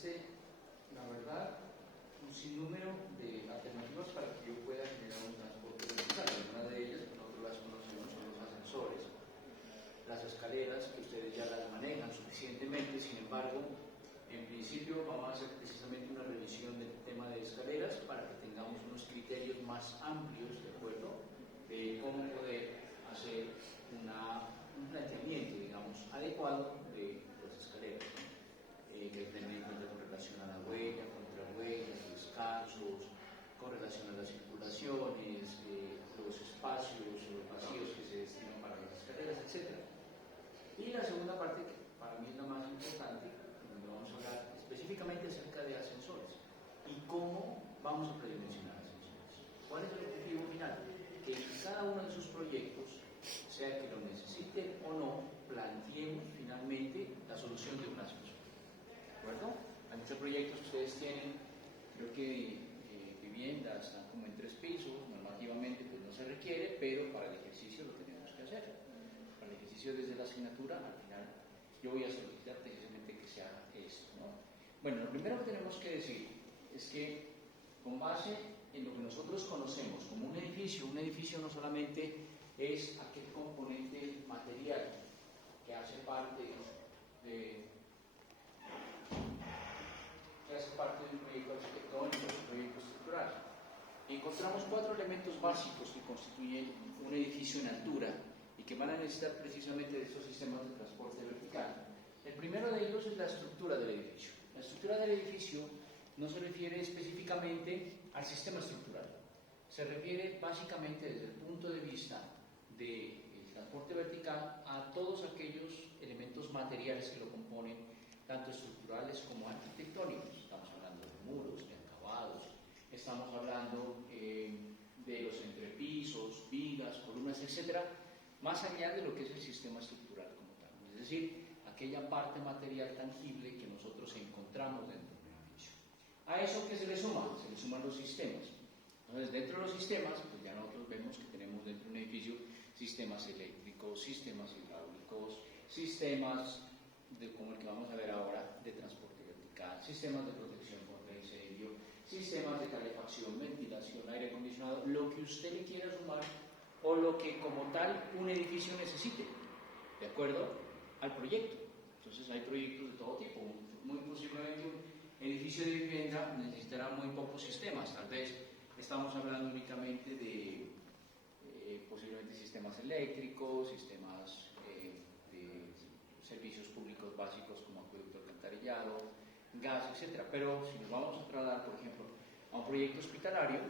existe, la verdad, un sinnúmero de alternativas para que yo pueda generar un transporte vertical. Una de ellas, nosotros las conocemos, son los ascensores, las escaleras, que ustedes ya las manejan suficientemente. Sin embargo, en principio vamos a hacer precisamente una revisión del tema de escaleras para que tengamos unos criterios más amplios, ¿de acuerdo?, de cómo poder hacer un planteamiento, digamos, adecuado de las escaleras, que tener en cuenta con relación a la huella, contrahuellas, descansos, con relación a las circulaciones, los espacios o los vacíos que se destinan para las escaleras, etc. Y la segunda parte, que para mí es la más importante, donde vamos a hablar específicamente acerca de ascensores y cómo vamos a predimensionar ascensores. ¿Cuál es el objetivo final? Que en cada uno de sus proyectos, sea que lo necesiten o no, planteemos finalmente la solución de un ascensor. ¿De acuerdo? Hay muchos proyectos que ustedes tienen, creo que viviendas están como en 3 pisos, normativamente pues no se requiere, pero para el ejercicio lo tenemos que hacer. Para el ejercicio desde la asignatura, al final yo voy a solicitar precisamente que se haga esto, ¿no? Bueno, lo primero que tenemos que decir es que con base en lo que nosotros conocemos como un edificio no solamente es aquel componente material que hace parte de un proyecto arquitectónico, de un proyecto estructural. Encontramos 4 elementos básicos que constituyen un edificio en altura y que van a necesitar precisamente de estos sistemas de transporte vertical. El primero de ellos es la estructura del edificio. La estructura del edificio no se refiere específicamente al sistema estructural, se refiere básicamente desde el punto de vista del transporte vertical a todos aquellos elementos materiales que lo componen, tanto estructurales como arquitectónicos. Estamos hablando de muros, de acabados, estamos hablando de los entrepisos, vigas, columnas, etcétera, más allá de lo que es el sistema estructural como tal, es decir, aquella parte material tangible que nosotros encontramos dentro de un edificio. ¿A eso qué se le suma? Se le suman los sistemas. Entonces, dentro de los sistemas, pues ya nosotros vemos que tenemos dentro de un edificio sistemas eléctricos, sistemas hidráulicos, sistemas como el que vamos a ver ahora, de transporte vertical, sistemas de protección contra incendio, sistemas de calefacción, ventilación, aire acondicionado, lo que usted le quiera sumar o lo que como tal un edificio necesite, de acuerdo al proyecto. Entonces hay proyectos de todo tipo. Muy posiblemente un edificio de vivienda necesitará muy pocos sistemas. Tal vez estamos hablando únicamente de posiblemente sistemas eléctricos, sistemas de servicios públicos básicos como acueducto, alcantarillado, gas, etc. Pero si nos vamos a trasladar, por ejemplo, a un proyecto hospitalario,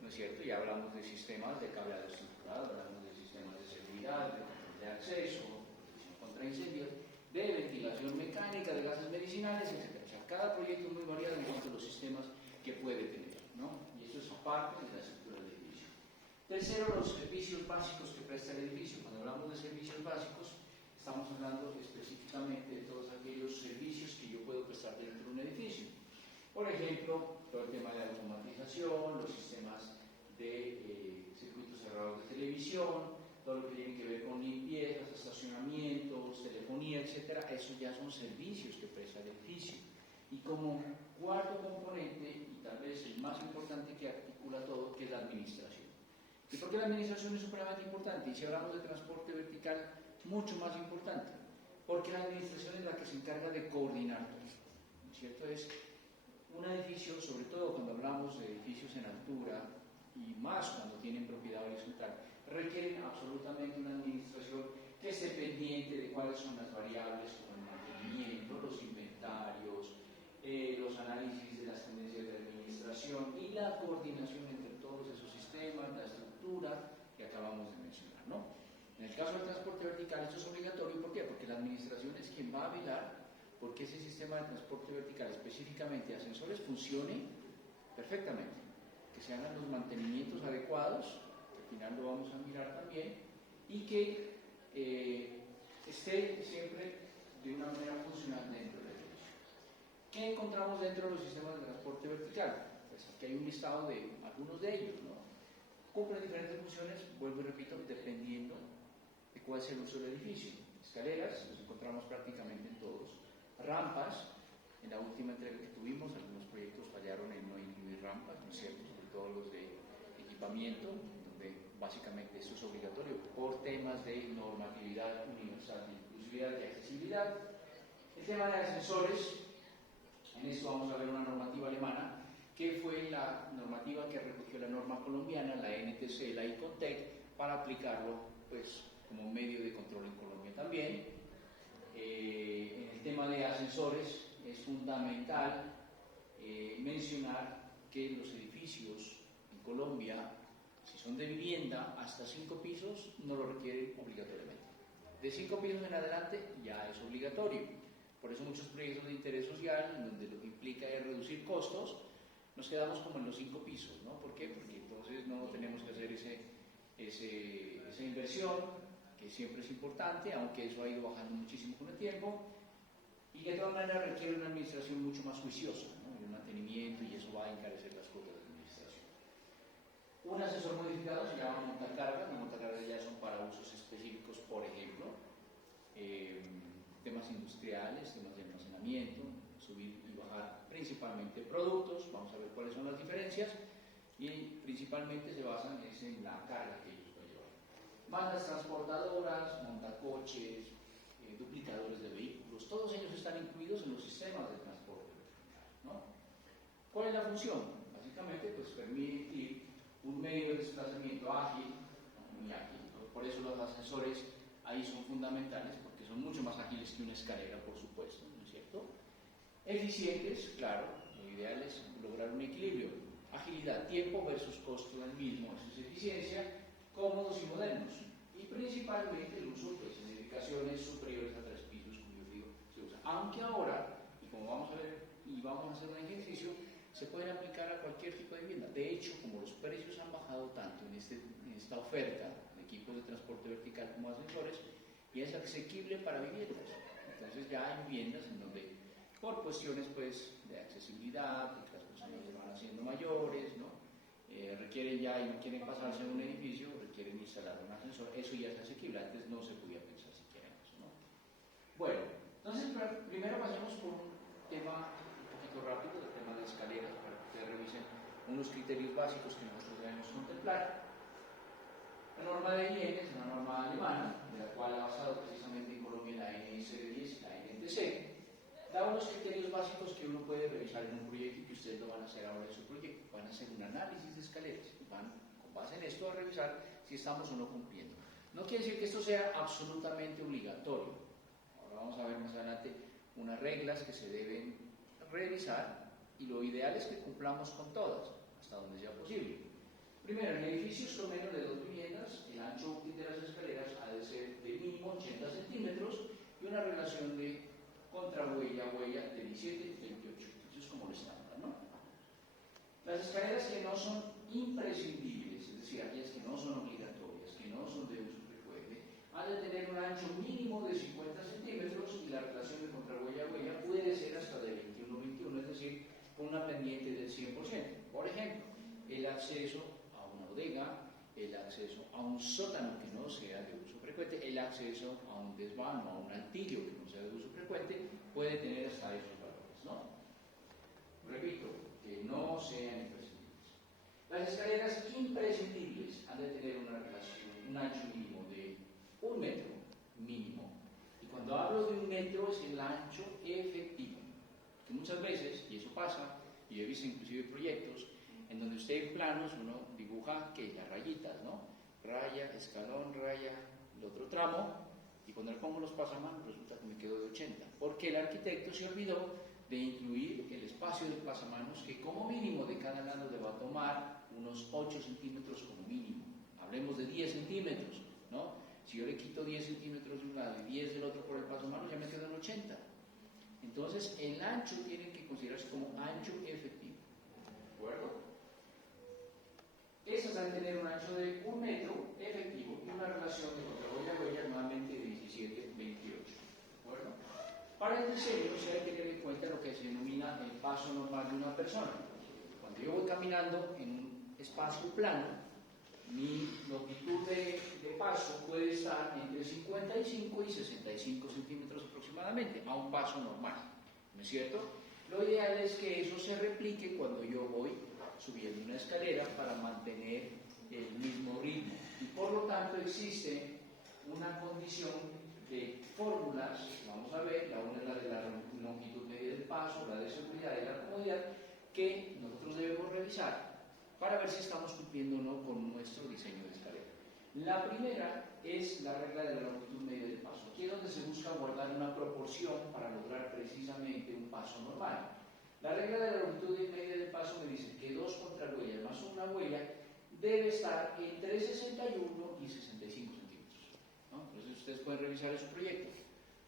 ¿no es cierto? Ya hablamos de sistemas de cableado estructurado, hablamos de sistemas de seguridad, de control de acceso, protección contra incendios, de ventilación mecánica, de gases medicinales, etc. O sea, cada proyecto es muy variado en cuanto a los sistemas que puede tener, ¿no? Y eso es parte de la estructura del edificio. Tercero, los servicios básicos que presta el edificio. Cuando hablamos de servicios básicos, estamos hablando específicamente de todos aquellos servicios que yo puedo prestar dentro de un edificio. Por ejemplo, todo el tema de la automatización, los sistemas de circuitos cerrados de televisión, todo lo que tiene que ver con limpiezas, estacionamientos, telefonía, etc. Eso ya son servicios que presta el edificio. Y como cuarto componente, y tal vez el más importante que articula todo, que es la administración. ¿Y por qué la administración es supremamente importante? Y si hablamos de transporte vertical, mucho más importante, porque la administración es la que se encarga de coordinar todo, ¿no es cierto? Es un edificio, sobre todo cuando hablamos de edificios en altura y más cuando tienen propiedad horizontal, requieren absolutamente una administración que esté pendiente de cuáles son las variables como el mantenimiento, los inventarios, los análisis de las tendencias de administración y la coordinación entre todos esos sistemas, la estructura que acabamos de mencionar, ¿no? En el caso del transporte vertical esto es obligatorio. ¿Por qué? Porque la administración es quien va a velar porque ese sistema de transporte vertical, específicamente de ascensores, funcione perfectamente, que se hagan los mantenimientos adecuados, que al final lo vamos a mirar también, y que esté siempre de una manera funcional dentro del edificio. ¿Qué encontramos dentro de los sistemas de transporte vertical? Pues aquí hay un listado de algunos de ellos, ¿no? Cumplen diferentes funciones, vuelvo y repito, dependiendo de cuál es el uso del edificio. Escaleras, los encontramos prácticamente en todos. Rampas, en la última entrega que tuvimos, algunos proyectos fallaron en no incluir rampas, ¿no es cierto?, sobre todo los de equipamiento, donde básicamente esto es obligatorio por temas de normatividad universal, de inclusividad y accesibilidad. El tema de ascensores, en esto vamos a ver una normativa alemana, que fue la normativa que recogió la norma colombiana, la NTC, la ICONTEC, para aplicarlo pues, como medio de control en Colombia también. En el tema de ascensores es fundamental mencionar que los edificios en Colombia, si son de vivienda hasta 5 pisos, no lo requieren obligatoriamente. De 5 pisos en adelante ya es obligatorio. Por eso muchos proyectos de interés social, en donde lo que implica es reducir costos, nos quedamos como en los 5 pisos, ¿no? ¿Por qué? Porque entonces no tenemos que hacer esa inversión, que siempre es importante, aunque eso ha ido bajando muchísimo con el tiempo, y que de todas maneras requiere una administración mucho más juiciosa, ¿no? El mantenimiento, y eso va a encarecer las cuotas de administración. Un ascensor modificado se llama montacargas. Las montacargas ya son para usos específicos, por ejemplo, temas industriales, temas de almacenamiento, subir y bajar principalmente productos. Vamos a ver cuáles son las diferencias, y principalmente se basan en la carga que ellos van a llevar. Bandas transportadoras, montacoches, duplicadores de vehículos, todos ellos están incluidos en los sistemas de transporte, ¿no? ¿Cuál es la función? Básicamente, pues permitir un medio de desplazamiento ágil, muy ágil. Por eso los ascensores ahí son fundamentales, porque son mucho más ágiles que una escalera, por supuesto, ¿no es cierto? Eficientes, claro, lo ideal es lograr un equilibrio. Agilidad, tiempo versus costo del mismo, eso es eficiencia, cómodos y modernos. Y principalmente el uso pues, en edificaciones superiores a 3 pisos, como yo digo, se usa. Aunque ahora, y como vamos a ver, y vamos a hacer un ejercicio, se pueden aplicar a cualquier tipo de vivienda. De hecho, como los precios han bajado tanto en esta oferta de equipos de transporte vertical como ascensores, y es asequible para viviendas. Entonces ya hay viviendas en donde, por cuestiones pues, de accesibilidad, de que las personas se van haciendo mayores, ¿no? Requieren ya y no quieren pasarse en un edificio, requieren instalar un ascensor. Eso ya es asequible, antes no se podía pensar siquiera en eso, ¿no? Bueno, entonces primero pasemos por un tema un poquito rápido, el tema de escaleras, para que ustedes revisen unos criterios básicos que nosotros debemos contemplar. La norma de Viena es una norma alemana, de la cual ha basado precisamente en Colombia la NSD10 y la NTC, da unos criterios básicos que uno puede revisar en un proyecto, y que ustedes lo van a hacer ahora en su proyecto. Van a hacer un análisis de escaleras y van, con base en esto, a revisar si estamos o no cumpliendo. No quiere decir que esto sea absolutamente obligatorio. Ahora vamos a ver más adelante unas reglas que se deben revisar, y lo ideal es que cumplamos con todas, hasta donde sea posible. Primero, en edificios con menos de 2 viviendas, el ancho útil de las escaleras ha de ser de mínimo 80 centímetros y una relación de contrahuella-huella de 17-28. Eso es como lo estándar, ¿no? Las escaleras que no son imprescindibles, es decir, aquellas que no son obligatorias, que no son de uso frecuente, han de tener un ancho mínimo de 50 centímetros, y la relación de contrahuella-huella puede ser hasta de 21-21, es decir, con una pendiente del 100%. Por ejemplo, el acceso a una bodega, el acceso a un sótano que no sea de uso frecuente, el acceso a un desván o a un altillo que no sea de uso frecuente, puede tener hasta esos valores, ¿no? Repito, que no sean imprescindibles. Las escaleras imprescindibles han de tener una relación, un ancho mínimo de 1 metro mínimo. Y cuando hablo de 1 metro es el ancho efectivo. Que muchas veces, y eso pasa, y he visto inclusive proyectos, en donde usted en planos uno dibuja que las rayitas, ¿no? Raya, escalón, raya, el otro tramo, y cuando le pongo los pasamanos resulta que me quedo de 80, porque el arquitecto se olvidó de incluir el espacio de pasamanos, que como mínimo de cada lado le va a tomar unos 8 centímetros como mínimo. Hablemos de 10 centímetros, ¿no? Si yo le quito 10 centímetros de un lado y 10 del otro por el pasamanos, ya me quedo en 80. Entonces el ancho tiene que considerarse como ancho efectivo, ¿de acuerdo? Esas van a tener un ancho de 1 metro efectivo y una relación de contrahuella-huella nuevamente de 17-28. ¿De acuerdo? Para el diseño se hay que tener en cuenta lo que se denomina el paso normal de una persona. Cuando yo voy caminando en un espacio plano, mi longitud de paso puede estar entre 55 y 65 centímetros aproximadamente, a un paso normal, ¿no es cierto? Lo ideal es que eso se replique cuando yo voy subiendo una escalera para mantener el mismo ritmo. Y por lo tanto existe una condición de fórmulas, vamos a ver, la una es la de la longitud media del paso, la de seguridad y la comodidad, que nosotros debemos revisar para ver si estamos cumpliendo o no con nuestro diseño de escalera. La primera es la regla de la longitud media del paso. Aquí es donde se busca guardar una proporción para lograr precisamente un paso normal. La regla de la longitud media del paso me dice que 2 contrarhuellas más una huella debe estar entre 61 y 65 centímetros, ¿no? Entonces ustedes pueden revisar en su proyecto.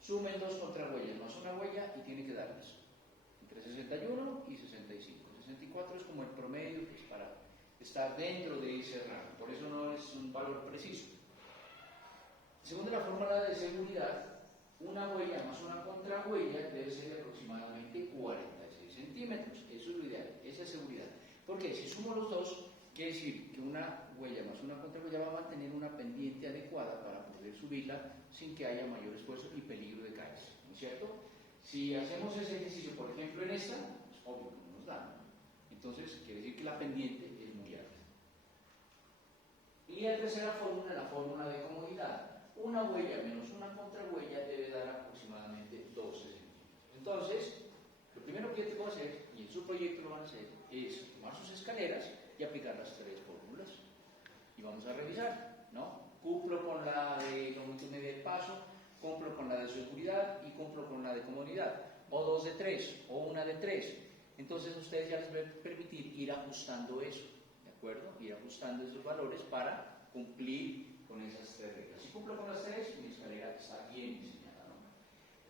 Sumen 2 contrarhuellas más una huella y tiene que darles entre 61 y 65. 64 es como el promedio, que es para estar dentro de ese rango, por eso no es un valor preciso. Según la fórmula de seguridad, una huella más una contrahuella debe ser de aproximadamente 46 centímetros. Eso es lo ideal, esa es seguridad. Porque si sumo los dos, quiere decir que una huella más una contrahuella va a mantener una pendiente adecuada para poder subirla sin que haya mayor esfuerzo ni peligro de caerse, ¿no es cierto? Si hacemos ese ejercicio, por ejemplo, en esta, pues obvio que no nos da, ¿no? Entonces, quiere decir que la pendiente es muy alta. Y la tercera fórmula, la fórmula de comodidad. Una huella menos una contrahuella debe dar aproximadamente 12 centímetros. Entonces, lo primero que yo tengo que hacer, y en su proyecto lo van a hacer, es tomar sus escaleras y aplicar las 3 fórmulas. Y vamos a revisar, ¿no? Cumplo con la de longitud media del paso, cumplo con la de seguridad y cumplo con la de comodidad. O 2 de 3, o 1 de 3. Entonces, a ustedes ya les va a permitir ir ajustando eso, ¿de acuerdo? Ir ajustando esos valores para cumplir con esas 3 reglas. Si cumplo con las 3, mi escalera está bien diseñada, ¿no?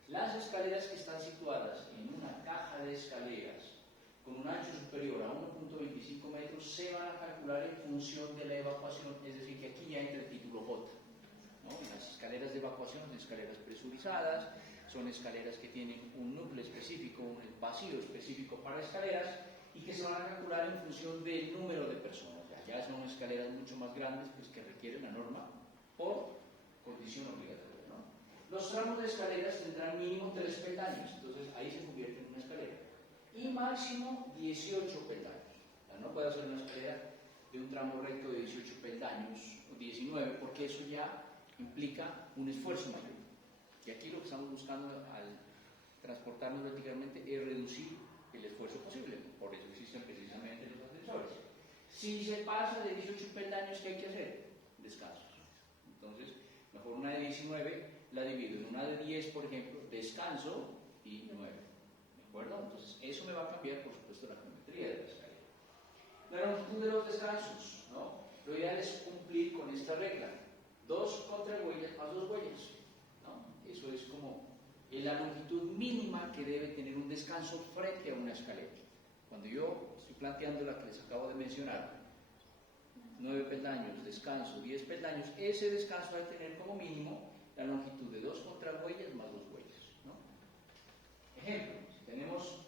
Las escaleras que están situadas en una caja de escaleras con un ancho superior a 1.25 metros se van a calcular en función de la evacuación, es decir, que aquí ya entra el título J, ¿no? Las escaleras de evacuación son escaleras presurizadas, son escaleras que tienen un núcleo específico, un vacío específico para escaleras y que se van a calcular en función del número de personas. Ya son escaleras mucho más grandes, pues, que requieren la norma por condición obligatoria, ¿no? Los tramos de escaleras tendrán mínimo 3 peldaños, entonces ahí se convierte en una escalera, y máximo 18 peldaños. No puede hacer una escalera de un tramo recto de 18 peldaños o 19, porque eso ya implica un esfuerzo mayor. Y aquí lo que estamos buscando al transportarnos verticalmente es reducir el esfuerzo posible, por eso existen precisamente los ascensores. Si se pasa de 18 peldaños, ¿qué hay que hacer? Descansos. Entonces, mejor una de 19 la divido en una de 10, por ejemplo, descanso y 9. ¿De acuerdo? Entonces, eso me va a cambiar, por supuesto, la geometría de la escalera. La longitud de los descansos, ¿no? Lo ideal es cumplir con esta regla. 2 contrahuellas más 2 huellas, ¿no? Eso es como la longitud mínima que debe tener un descanso frente a una escalera. Cuando yo estoy planteando la que les acabo de mencionar, 9 peldaños, descanso, 10 peldaños, ese descanso va a tener como mínimo la longitud de 2 contrarhuellas más 2 huellas, ¿no? Ejemplo, si tenemos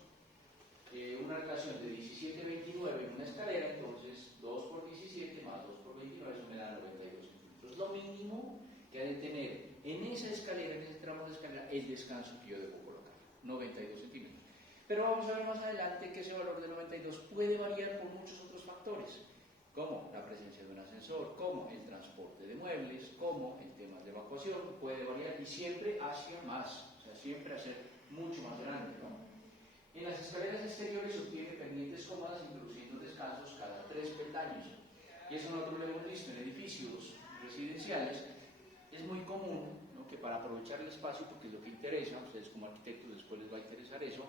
una relación de 17-29 en una escalera, entonces 2 por 17 más 2 por 29, eso me da 92 centímetros. Lo mínimo que ha de tener en esa escalera, en ese tramo de escalera, el descanso que yo debo colocar, 92 centímetros. Pero vamos a ver más adelante que ese valor de 92 puede variar por muchos otros factores, como la presencia de un ascensor, como el transporte de muebles, como el tema de evacuación, puede variar y siempre hacia más, o sea, siempre a ser mucho más grande, ¿no? En las escaleras exteriores se obtiene pendientes cómodas introduciendo descansos cada 3 peldaños. Y eso nosotros lo hemos visto en edificios residenciales. Es muy común, ¿no?, que para aprovechar el espacio, porque es lo que interesa, a ustedes como arquitectos después les va a interesar eso,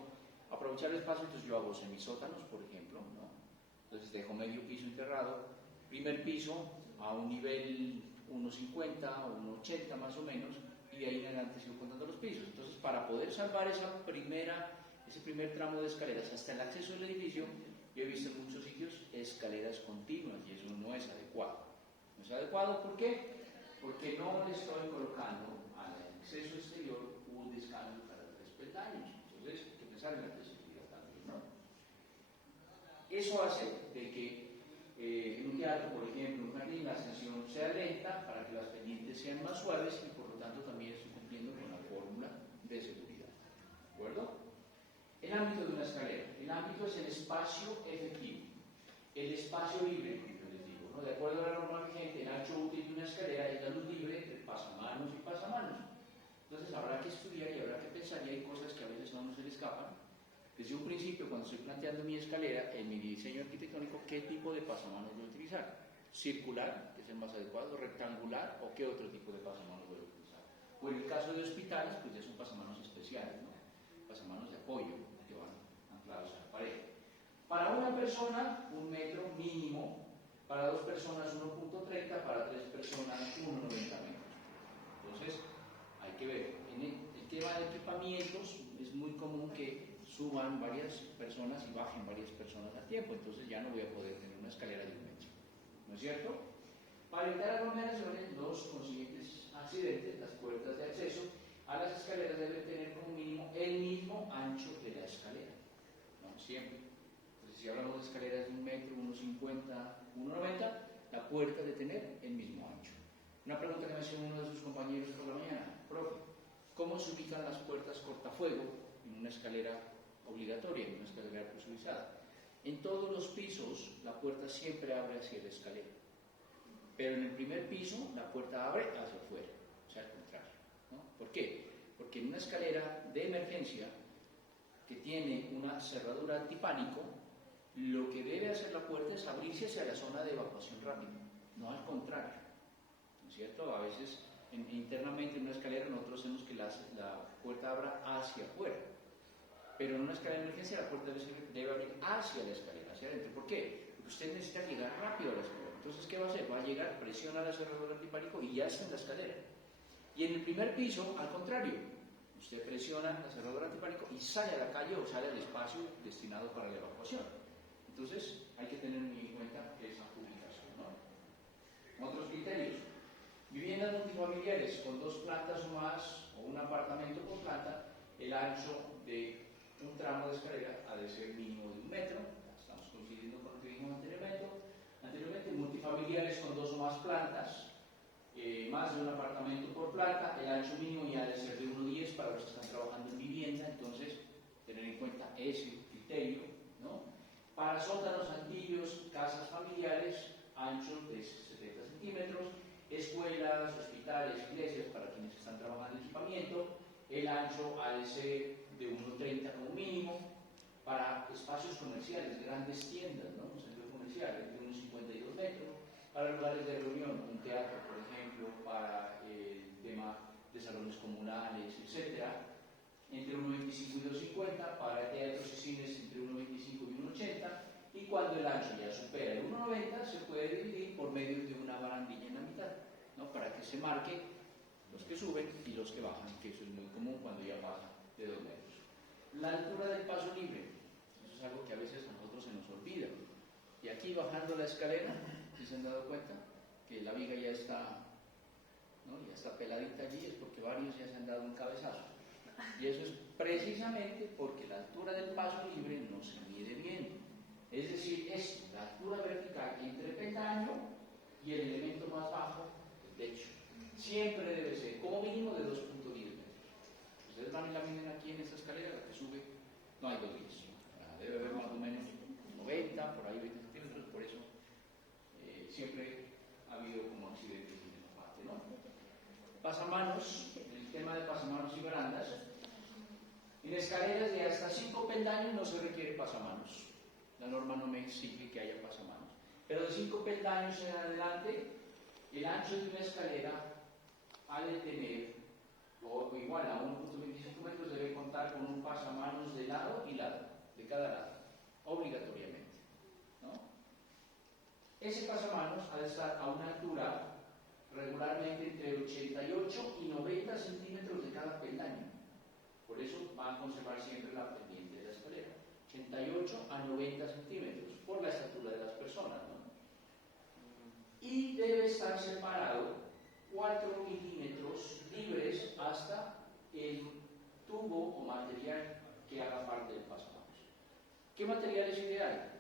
aprovechar el espacio, entonces yo hago semisótanos, por ejemplo, ¿no? Entonces dejo medio piso enterrado, primer piso a un nivel 1.50 o 1.80 más o menos, y de ahí en adelante sigo contando los pisos. Entonces, para poder salvar ese primer tramo de escaleras hasta el acceso al edificio, yo he visto en muchos sitios escaleras continuas, y eso no es adecuado. No es adecuado, ¿por qué? Porque no le estoy colocando al acceso exterior un descanso cada 3 peldaños. Entonces, hay que pensar en la accesibilidad también, ¿no? Eso hace de que en un teatro, por ejemplo, en un jardín, la ascensión sea lenta para que las pendientes sean más suaves y por lo tanto también estoy cumpliendo con la fórmula de seguridad. ¿De acuerdo? El ámbito de la escalera. El ámbito es el espacio efectivo, el espacio libre, como yo les digo, ¿no? De acuerdo a la norma vigente, el ancho útil de una escalera es la luz libre entre pasamanos y pasamanos. Entonces habrá que estudiar y habrá que pensar, y hay cosas que a veces a uno se le escapan. Desde un principio, cuando estoy planteando mi escalera, en mi diseño arquitectónico, ¿qué tipo de pasamanos voy a utilizar? ¿Circular, que es el más adecuado, rectangular, o qué otro tipo de pasamanos voy a utilizar? O en el caso de hospitales, pues ya son pasamanos especiales, ¿no? Pasamanos de apoyo, que van anclados a la pared. Para una persona, 1 metro mínimo. Para 2 personas, 1.30. Para 3 personas, 1.90 metros. Entonces, hay que ver. En el tema de equipamientos, es muy común que suban varias personas y bajen varias personas al tiempo. Entonces, ya no voy a poder tener una escalera de 1 metro. ¿No es cierto? Para evitar aglomeraciones, los consiguientes accidentes, las puertas de acceso a las escaleras deben tener como mínimo el mismo ancho de la escalera. No siempre. Entonces, si hablamos de escaleras de 1 metro, 1.50, 1.90, la puerta debe tener el mismo ancho. Una pregunta que me hacía uno de sus compañeros por la mañana: profe, ¿cómo se ubican las puertas cortafuego en una escalera obligatoria, en una escalera presurizada? En todos los pisos, la puerta siempre abre hacia la escalera. Pero en el primer piso, la puerta abre hacia afuera, o sea, al contrario, ¿no? ¿Por qué? Porque en una escalera de emergencia que tiene una cerradura antipánico, lo que debe hacer la puerta es abrirse hacia la zona de evacuación rápida, no al contrario, ¿no es cierto? A veces, internamente en una escalera, nosotros hacemos que la puerta abra hacia afuera, pero en una escalera de emergencia la puerta debe abrir hacia la escalera, hacia adentro. ¿Por qué? Porque usted necesita llegar rápido a la escalera. Entonces, ¿qué va a hacer? Va a llegar, presiona la cerradura antipánico y ya está en la escalera. Y en el primer piso, al contrario, usted presiona la cerradura antipánico y sale a la calle o sale al espacio destinado para la evacuación. Entonces, hay que tener muy en cuenta esa publicación, ¿no? Otros criterios: viviendas multifamiliares con 2 plantas o más, o un apartamento por planta, el ancho de un tramo de escalera ha de ser mínimo de 1 metro. Estamos coincidiendo con lo que dijimos anteriormente. Multifamiliares con 2 o más plantas, más de un apartamento por planta, el ancho mínimo ya debe ser de 1.10 para los que están trabajando en vivienda. Entonces, tener en cuenta ese criterio, ¿no? Para sótanos antiguos, casas familiares, anchos de 70 centímetros, escuelas, hospitales, iglesias, para quienes están trabajando en equipamiento, el ancho ha de ser de 1.30 como mínimo. Para espacios comerciales, grandes tiendas, ¿no? Centros comerciales, de 1.52 metros. Para lugares de reunión, un teatro, por ejemplo, para el tema de salones comunales, etc., entre 1.25 y 2.50. Para teatros y cines, entre 1.25 y 1.80. Y cuando el ancho ya supera el 1.90, se puede dividir por medio de una barandilla en la mitad, ¿no? Para que se marque los que suben y los que bajan, que eso es muy común cuando ya pasa de 2 metros. La altura del paso libre, eso es algo que a veces a nosotros se nos olvida. Y aquí, bajando la escalera, si se han dado cuenta que la viga ya está, ¿no? Ya está peladita allí, es porque varios ya se han dado un cabezazo. Y eso es precisamente porque la altura del paso libre no se mide bien. Es decir, es la altura vertical entre el peldaño y el elemento más bajo, el techo. Siempre debe ser como mínimo de 2.10 metros. Ustedes van y la miden aquí en esta escalera, la que sube, no hay 2.10. Debe haber más o menos 90, por ahí 20 centímetros, por eso siempre ha habido como accidentes en esa parte, ¿no? Pasamanos, el tema de pasamanos y barandas. En escaleras de hasta 5 peldaños no se requiere pasamanos. La norma no me exige que haya pasamanos. Pero de 5 peldaños en adelante, el ancho de una escalera ha de tener, o igual a 1.25 metros, debe contar con un pasamanos de lado y lado, de cada lado, obligatoriamente, ¿no? Ese pasamanos ha de estar a una altura regularmente entre 88 y 90 centímetros de cada peldaño. Por eso van a conservar siempre la pendiente de la escalera. 88 a 90 centímetros, por la estatura de las personas, ¿no? Y debe estar separado 4 milímetros libres hasta el tubo o material que haga parte del pasamanos. ¿Qué material es ideal?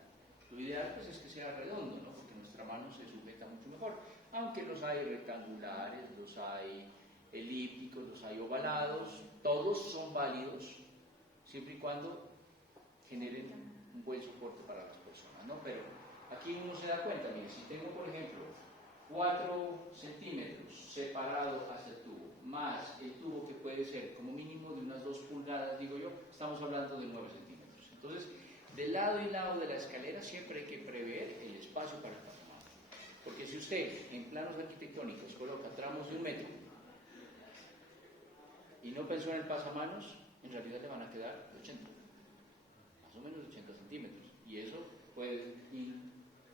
Lo ideal pues es que sea redondo, ¿no? Porque nuestra mano se sujeta mucho mejor, aunque los hay rectangulares, los hay elípticos, los hay ovalados, todos son válidos siempre y cuando generen un buen soporte para las personas, ¿no? Pero aquí uno se da cuenta, mire, si tengo, por ejemplo, 4 centímetros separado hacia el tubo, más el tubo que puede ser como mínimo de unas 2 pulgadas, digo yo, estamos hablando de 9 centímetros. Entonces, de lado y lado de la escalera siempre hay que prever el espacio para el pasamano. Porque si usted en planos arquitectónicos coloca tramos de 1 metro y no pensó en el pasamanos, en realidad le van a quedar de 80, más o menos 80 centímetros. Y eso puede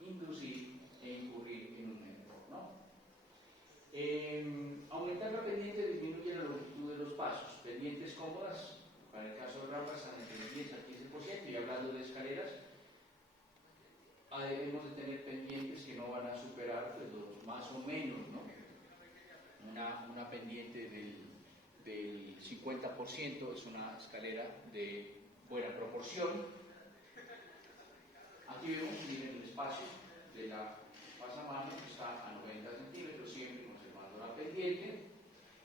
inducir e incurrir en un error, ¿no? Aumentar la pendiente disminuye la longitud de los pasos. Pendientes cómodas, para el caso de rampas, están entre el 10 al 15%, y hablando de escaleras, debemos de tener pendientes que no van a superar pues, los más o menos, ¿no? Una pendiente del 50% es una escalera de buena proporción. Aquí vemos, miren el espacio de la pasamano, que está a 90 centímetros, siempre conservando la pendiente.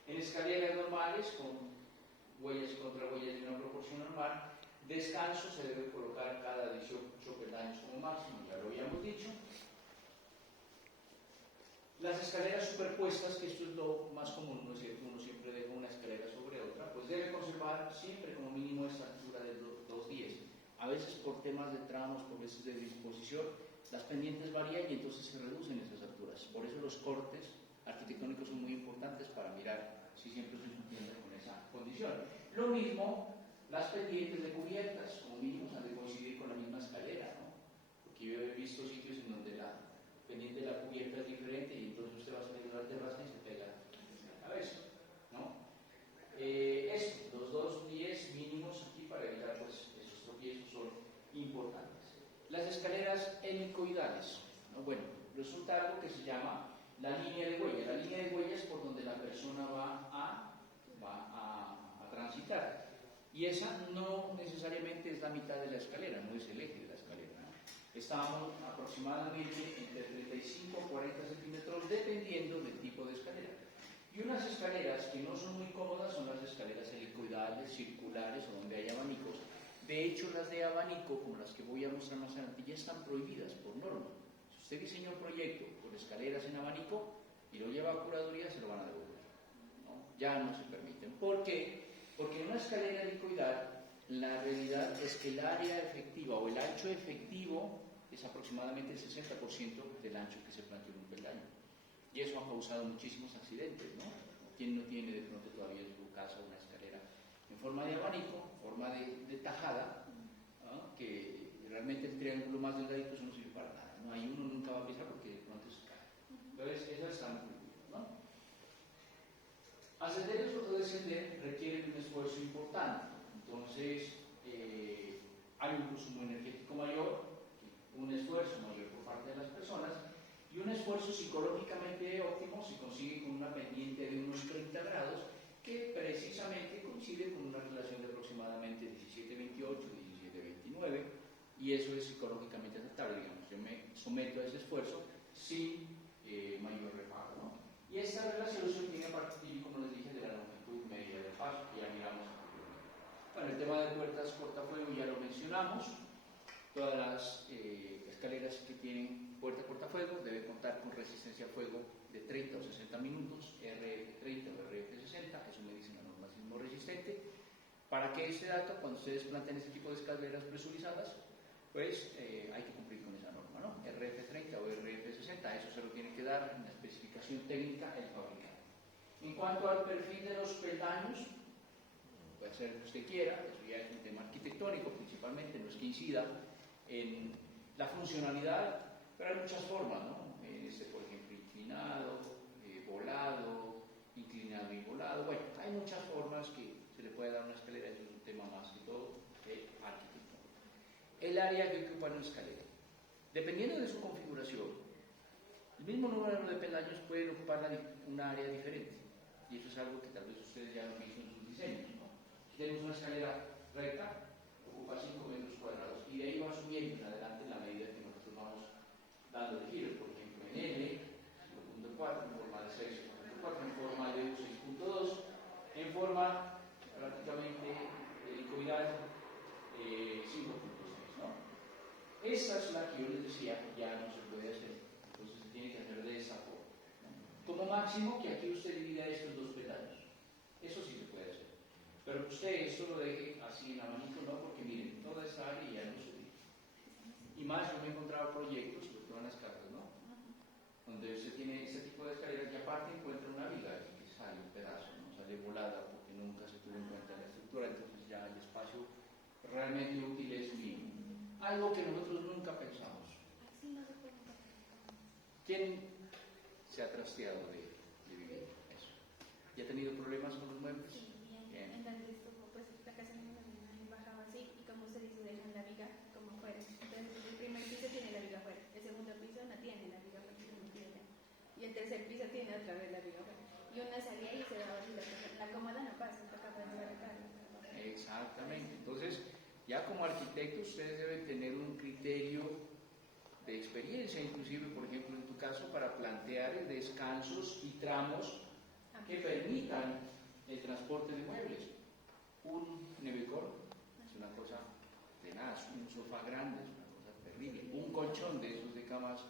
En escaleras normales, con huellas y contrahuellas de una proporción normal, descanso se debe colocar cada 18 peldaños como máximo, ya lo habíamos dicho. Las escaleras superpuestas, que esto es lo más común, ¿no es cierto? Uno siempre deja una escalera sobre otra, pues debe conservar siempre como mínimo esta altura de 2,10. A veces por temas de tramos, por veces de disposición, las pendientes varían y entonces se reducen esas alturas. Por eso los cortes arquitectónicos son muy importantes para mirar si siempre estoy cumpliendo con esa condición. Lo mismo las pendientes de cubiertas, como mínimo han de coincidir con la misma escalera, ¿no? Porque yo he visto sitios en donde la pendiente de la cubierta es diferente y entonces usted va a salir de la terraza y se pega en la cabeza, ¿no? Eso, los 2,10 mínimos aquí para evitar pues, esos tropiezos son importantes. Las escaleras helicoidales, ¿no? Bueno, resulta algo que se llama la línea de huella. La línea de huella es por donde la persona va a transitar. Y esa no necesariamente es la mitad de la escalera, no es el eje de la escalera, ¿no? Estamos aproximadamente entre 35 o 40 centímetros dependiendo del tipo de escalera. Y unas escaleras que no son muy cómodas son las escaleras helicoidales, circulares o donde hay abanicos. De hecho, las de abanico, como las que voy a mostrar más adelante, ya están prohibidas por norma. Si usted diseña un proyecto con escaleras en abanico y lo lleva a curaduría, se lo van a devolver, ¿no? Ya no se permiten. ¿Por qué? Porque en una escalera helicoidal, la realidad es que el área efectiva o el ancho efectivo es aproximadamente el 60% del ancho que se planteó en un peldaño. Y eso ha causado muchísimos accidentes, ¿no? ¿Quién no tiene de pronto todavía en su casa una escalera en forma de abanico, en forma de tajada, ¿no? Que realmente el triángulo más delgadito eso no sirve para nada, ¿no? Ahí uno nunca va a pisar porque de pronto se cae. Entonces, esas están prohibidas, ¿no? Ascender o descender requiere un esfuerzo importante. Entonces, hay un consumo energético mayor, un esfuerzo mayor por parte de las personas y un esfuerzo psicológicamente óptimo se consigue con una pendiente de unos 30 grados que precisamente coincide con una relación de aproximadamente 17,28, 17,29 y eso es psicológicamente aceptable, digamos. Yo me someto a ese esfuerzo sin mayor reparo, ¿no? Y esta relación se obtiene a partir, como les dije, de la longitud media del paso, que ya miramos. Bueno, el tema de puertas cortafuego ya lo mencionamos. Todas las escaleras que tienen puerta cortafuego deben contar con resistencia a fuego de 30 o 60 minutos, RF30 o RF60, eso me dice la norma sismo resistente. ¿Para qué ese dato? Cuando ustedes plantean este tipo de escaleras presurizadas, pues hay que cumplir con esa norma, ¿no? RF30 o RF60, eso se lo tiene que dar en la especificación técnica el fabricante. En cuanto al perfil de los peldaños, puede ser el que usted quiera, eso ya es un tema arquitectónico principalmente, no es que incida en la funcionalidad, pero hay muchas formas, ¿no? Por ejemplo, inclinado, volado, inclinado y volado, bueno, hay muchas formas que se le puede dar a una escalera, eso es un tema más que todo arquitectónico. El área que ocupa una escalera. Dependiendo de su configuración, el mismo número de peldaños pueden ocupar una área diferente. Y eso es algo que tal vez ustedes ya lo han visto en sus diseños, ¿no? Si tenemos una escalera recta, ocupa 5 metros cuadrados y de ahí va subiendo en adelante en la medida que nosotros vamos dando de giros. Por ejemplo, en L, 5.4, en forma de 6.4, en forma de U, 6.2, en forma prácticamente helicoidal, 5.5. Esta es la que yo les decía que ya no se puede hacer, entonces se tiene que hacer de esa forma, ¿no? Como máximo que aquí usted divida estos dos pedazos, eso sí se puede hacer, pero que usted esto lo deje así en abanico, no, porque miren, toda esta área ya no se divide. Y más, yo me he encontrado proyectos, sobre todo en las casas, ¿no? Donde usted tiene este tipo de escaleras y aparte encuentra una viga y sale un pedazo, ¿no? Sale volada porque nunca se tuvo en cuenta la estructura, entonces ya el espacio realmente útil es mínimo. Algo que nosotros nunca pensamos. ¿Quién se ha trasteado de vivir eso? ¿Y ha tenido problemas con los muebles? Sí, en donde estuvo, pues la casa de mi mamá bajaba así y como se dice, dejan la viga como fuera. Entonces el primer piso tiene la viga fuera, el segundo piso no tiene la viga fuera, y el tercer piso tiene otra vez la viga fuera. Y una salía y se daba así la cómoda no pasa, está capaz de sacar. Exactamente. Entonces, ya como arquitecto ustedes deben tener un criterio de experiencia, inclusive, por ejemplo, en tu caso, para plantear descansos y tramos que permitan el transporte de muebles. Un nevecor es una cosa tenaz, un sofá grande es una cosa terrible, un colchón de esos de camas,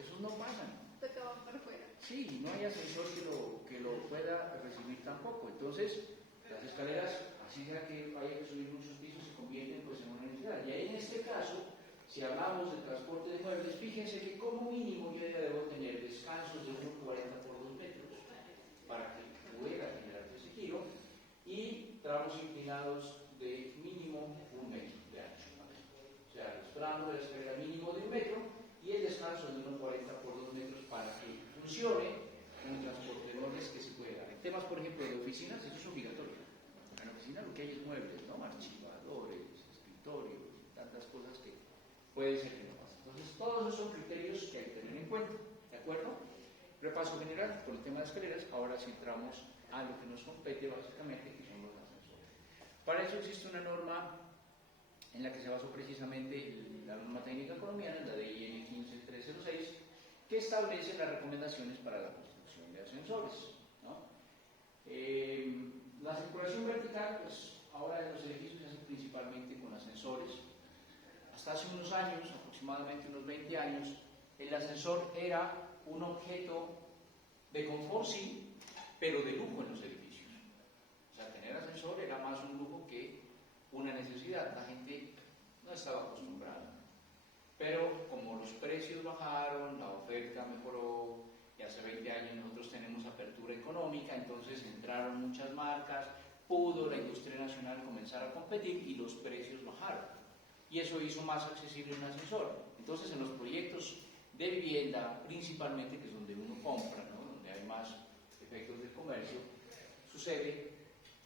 esos no pasan. Tocaba por fuera. Sí, no hay ascensor que lo pueda recibir tampoco. Entonces, las escaleras, así sea que haya que subir muchos pisos, se convierten pues en una necesidad. Y ahí en este caso, si hablamos de transporte de muebles, fíjense que como mínimo yo ya debo tener descansos de 1,40 por 2 metros para que pueda generar ese giro y tramos inclinados de mínimo 1 metro de ancho. O sea, el tramo de la escalera mínimo de 1 metro y el descanso de 1,40 por 2 metros para que funcione un transporte de muebles que se puede dar. En temas, por ejemplo, de oficinas, eso es obligatorio. En la oficina lo que hay es muebles, ¿no? Archivadores, escritorios, tantas cosas que puede ser que no pase. Entonces, todos esos son criterios que hay que tener en cuenta, ¿de acuerdo? Repaso general por el tema de escaleras. Ahora sí entramos a lo que nos compete básicamente, que son los ascensores. Para eso existe una norma en la que se basó precisamente la norma técnica colombiana, la de IN 15306, que establece las recomendaciones para la construcción de ascensores, ¿no? La circulación vertical, pues ahora en los edificios se hace principalmente con ascensores. Hasta hace unos años, aproximadamente unos 20 años, el ascensor era un objeto de confort, sí, pero de lujo en los edificios. O sea, tener ascensor era más un lujo que una necesidad. La gente no estaba acostumbrada. Pero como los precios bajaron, la oferta mejoró, y hace 20 años nosotros tenemos apertura económica, entonces entraron muchas marcas, pudo la industria nacional comenzar a competir y los precios bajaron. Y eso hizo más accesible un ascensor. Entonces en los proyectos de vivienda, principalmente, que es donde uno compra, ¿no? Donde hay más efectos del comercio, sucede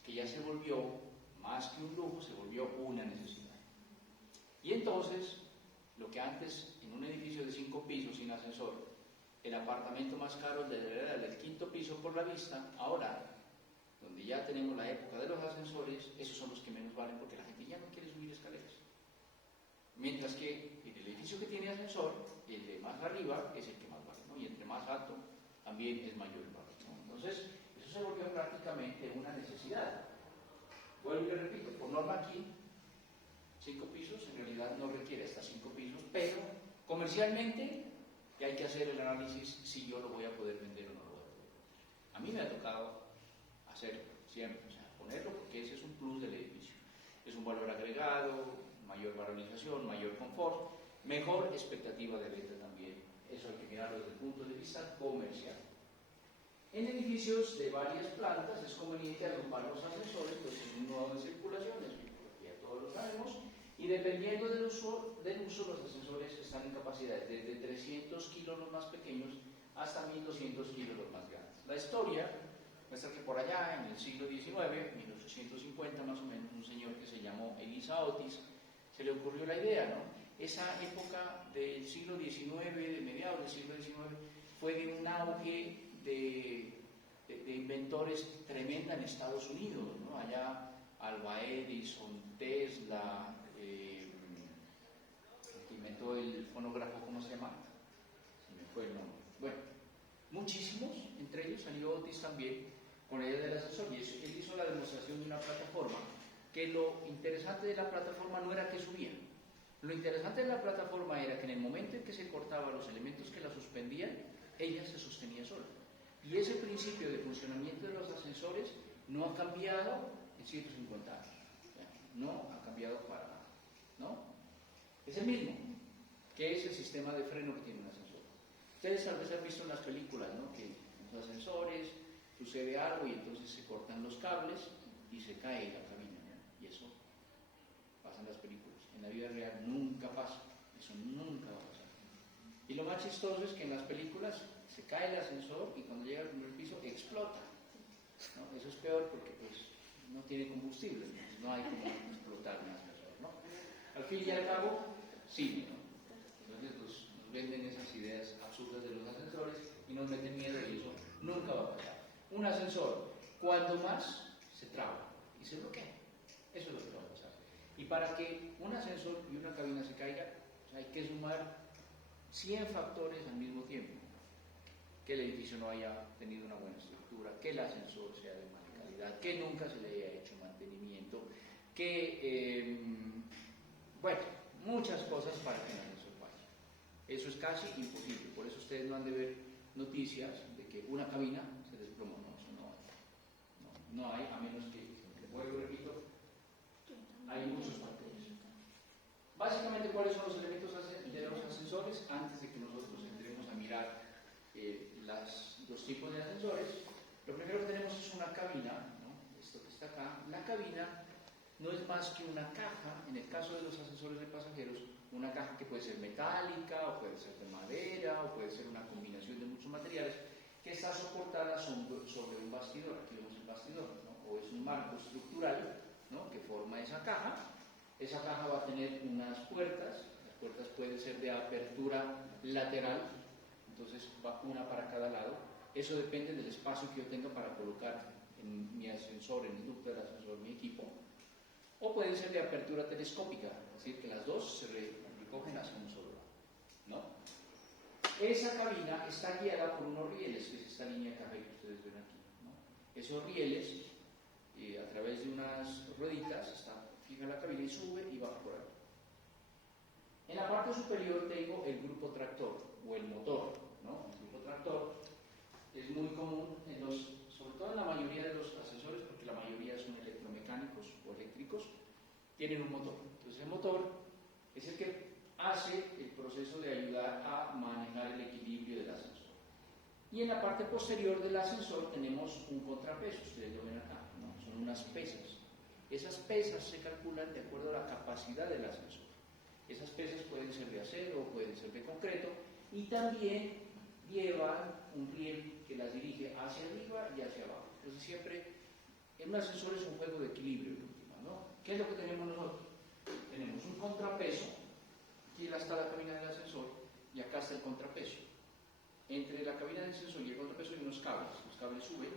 que ya se volvió, más que un lujo, se volvió una necesidad. Y entonces, lo que antes, en un edificio de 5 pisos sin ascensor, el apartamento más caro era el del 5.º piso por la vista, ahora, donde ya tenemos la época de los ascensores, esos son los que menos valen porque la gente ya no quiere subir escaleras. Mientras que en el edificio que tiene ascensor, el de más arriba es el que más vale, ¿no? Y entre más alto también es mayor el valor, ¿no? Entonces, eso se volvió prácticamente una necesidad. Vuelvo y le repito, por norma aquí, 5 pisos, en realidad no requiere hasta 5 pisos, pero comercialmente y hay que hacer el análisis si yo lo voy a poder vender o no lo voy a poder vender. A mí me ha tocado hacerlo siempre, o sea, ponerlo porque ese es un plus del edificio. Es un valor agregado, mayor valorización, mayor confort, mejor expectativa de venta también. Eso hay que mirarlo desde el punto de vista comercial. En edificios de varias plantas es conveniente agrupar los ascensores pues, en un nodo de circulación, eso ya todos lo sabemos, y dependiendo del uso, los ascensores están en capacidades desde 300 kilos los más pequeños hasta 1.200 kilos los más grandes. La historia muestra que por allá en el siglo XIX, 1850 más o menos, un señor que se llamó Elisa Otis, se le ocurrió la idea, ¿no? Esa época del siglo XIX, de mediados del siglo XIX, fue de un auge de inventores tremenda en Estados Unidos, ¿no? Allá Alva Edison, Tesla, el que inventó el fonógrafo, ¿cómo se llama? Se me fue el nombre. Bueno, muchísimos, entre ellos salió Otis también, con la idea del ascensor, y él hizo la demostración de una plataforma, que lo interesante de la plataforma no era que subía, Lo interesante de la plataforma era que en el momento en que se cortaban los elementos que la suspendían, ella se sostenía sola. Y ese principio de funcionamiento de los ascensores no ha cambiado en 150 años. No ha cambiado para nada, ¿no? Es el mismo, que es el sistema de freno que tiene un ascensor. Ustedes tal vez han visto en las películas, ¿no? Que en los ascensores sucede algo y entonces se cortan los cables y se cae la cabina, ¿no? Y eso pasa en las películas. En la vida real nunca pasa, eso nunca va a pasar. Y lo más chistoso es que en las películas se cae el ascensor y cuando llega al primer piso explota, ¿no? Eso es peor porque pues no tiene combustible, entonces no hay como explotar un ascensor, ¿no? Al fin y al cabo, sí, ¿no? Entonces nos venden esas ideas absurdas de los ascensores y nos meten miedo y eso nunca va a pasar. Un ascensor, cuando más, se traba y se bloquea. Eso es lo que va a pasar. Y para que un ascensor y una cabina se caiga, hay que sumar 100 factores al mismo tiempo. Que el edificio no haya tenido una buena estructura, que el ascensor sea de mala calidad, que nunca se le haya hecho mantenimiento, que, bueno, muchas cosas para que el ascensor vaya. Eso es casi imposible, por eso ustedes no han de ver noticias de que una cabina se desplomó, no, eso no hay. No hay, a menos que, vuelvo y repito, hay muchos factores. Básicamente, ¿cuáles son los elementos de los ascensores? Antes de que nosotros entremos a mirar los tipos de ascensores, lo primero que tenemos es una cabina, ¿no? Esto que está acá. La cabina no es más que una caja, en el caso de los ascensores de pasajeros, una caja que puede ser metálica, o puede ser de madera, o puede ser una combinación de muchos materiales, que está soportada sobre un bastidor. Aquí vemos el bastidor, ¿no? O es un marco estructural, ¿no? Que forma esa caja. Esa caja va a tener unas puertas, las puertas pueden ser de apertura lateral, entonces va una para cada lado. Eso depende del espacio que yo tenga para colocar en mi ascensor, en el ducto del ascensor, mi equipo. O pueden ser de apertura telescópica, es decir, que las dos se recogen hacia un solo lado, ¿no? Esa cabina está guiada por unos rieles, que es esta línea café que ustedes ven aquí, ¿no? Esos rieles, a través de unas rueditas, está fija la cabina y sube y baja por ahí. En la parte superior tengo el grupo tractor, o el motor, ¿no? El grupo tractor es muy común, sobre todo en la mayoría de los ascensores, porque la mayoría son electromecánicos o eléctricos, tienen un motor. Entonces el motor es el que hace el proceso de ayudar a manejar el equilibrio del ascensor. Y en la parte posterior del ascensor tenemos un contrapeso, ustedes lo ven acá, ¿no? Son unas pesas. Esas pesas se calculan de acuerdo a la capacidad del ascensor. Esas pesas pueden ser de acero o pueden ser de concreto y también llevan un riel que las dirige hacia arriba y hacia abajo. Entonces siempre, en un ascensor es un juego de equilibrio, ¿no? ¿Qué es lo que tenemos nosotros? Tenemos un contrapeso, aquí está la cabina del ascensor y acá está el contrapeso. Entre la cabina del ascensor y el contrapeso hay unos cables, los cables suben,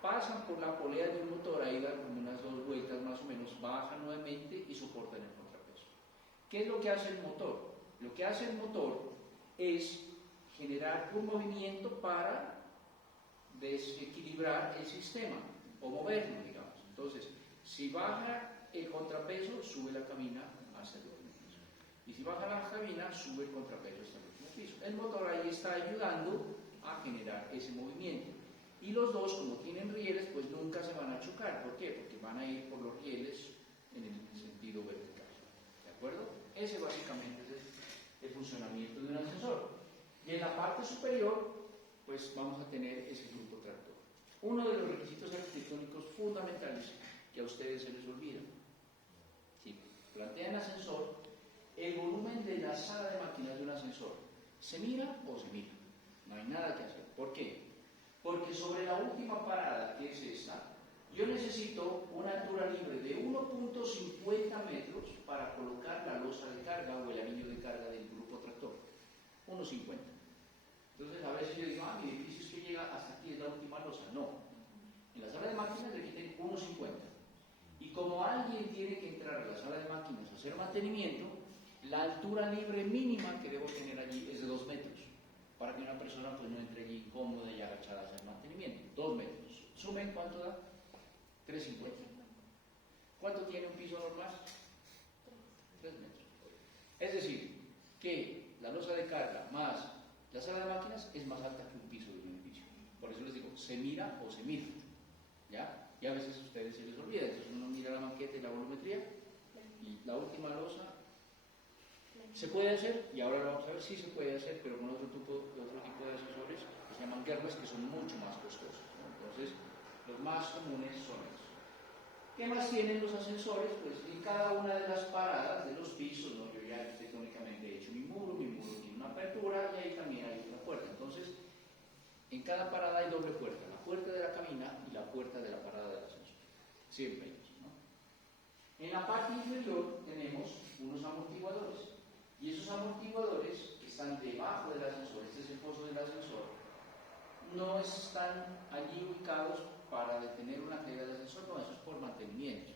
pasan por la polea del motor, ahí dan como unas 2 vueltas más o menos, bajan nuevamente y soportan el contrapeso. ¿Qué es lo que hace el motor? Lo que hace el motor es generar un movimiento para desequilibrar el sistema o moverlo, digamos. Entonces, si baja el contrapeso, sube la cabina hasta el último piso. Y si baja la cabina, sube el contrapeso hasta el último piso. El motor ahí está ayudando a generar ese movimiento. Y los dos, como tienen rieles, pues nunca se van a chocar. ¿Por qué? Porque van a ir por los rieles en el sentido vertical. ¿De acuerdo? Ese básicamente es el funcionamiento de un ascensor. Y en la parte superior, pues vamos a tener ese grupo tractor. Uno de los requisitos arquitectónicos fundamentales que a ustedes se les olvida. Si plantean ascensor, el volumen de la sala de máquinas de un ascensor, ¿se mira o se mira? No hay nada que hacer. ¿Por qué? Porque sobre la última parada, que es esta, yo necesito una altura libre de 1.50 metros para colocar la losa de carga o el anillo de carga del grupo tractor. 1.50. Entonces a veces yo digo, mi edificio es que llega hasta aquí, es la última losa. No. En la sala de máquinas le quiten 1.50. Y como alguien tiene que entrar a la sala de máquinas a hacer mantenimiento, la altura libre mínima que debo tener allí es de 2 metros. Para que una persona pues no entre allí incómoda y agachada a hacer mantenimiento. 2 metros. Sumen, ¿cuánto da? 3.50. ¿Cuánto tiene un piso normal? 3 metros. Es decir, que la losa de carga más la sala de máquinas es más alta que un piso de un edificio. Por eso les digo, se mira o se mira, ¿ya? Y a veces a ustedes se les olvida, entonces uno mira la maqueta y la volumetría, y la última losa se puede hacer, y ahora lo vamos a ver, sí se puede hacer, pero con otro tipo de ascensores que se llaman Germes, que son mucho más costosos, ¿no? Entonces, los más comunes son esos. ¿Qué más tienen los ascensores? Pues en cada una de las paradas de los pisos, ¿no? Yo ya arquitectónicamente he hecho mi muro tiene una apertura y ahí también hay una puerta. Entonces, en cada parada hay doble puerta, la puerta de la cabina y la puerta de la parada del ascensor. Siempre ellos, ¿no? En la parte inferior tenemos unos amortiguadores. Y esos amortiguadores que están debajo del ascensor, este es el foso del ascensor, no están allí ubicados para detener una caída del ascensor, no, eso es por mantenimiento.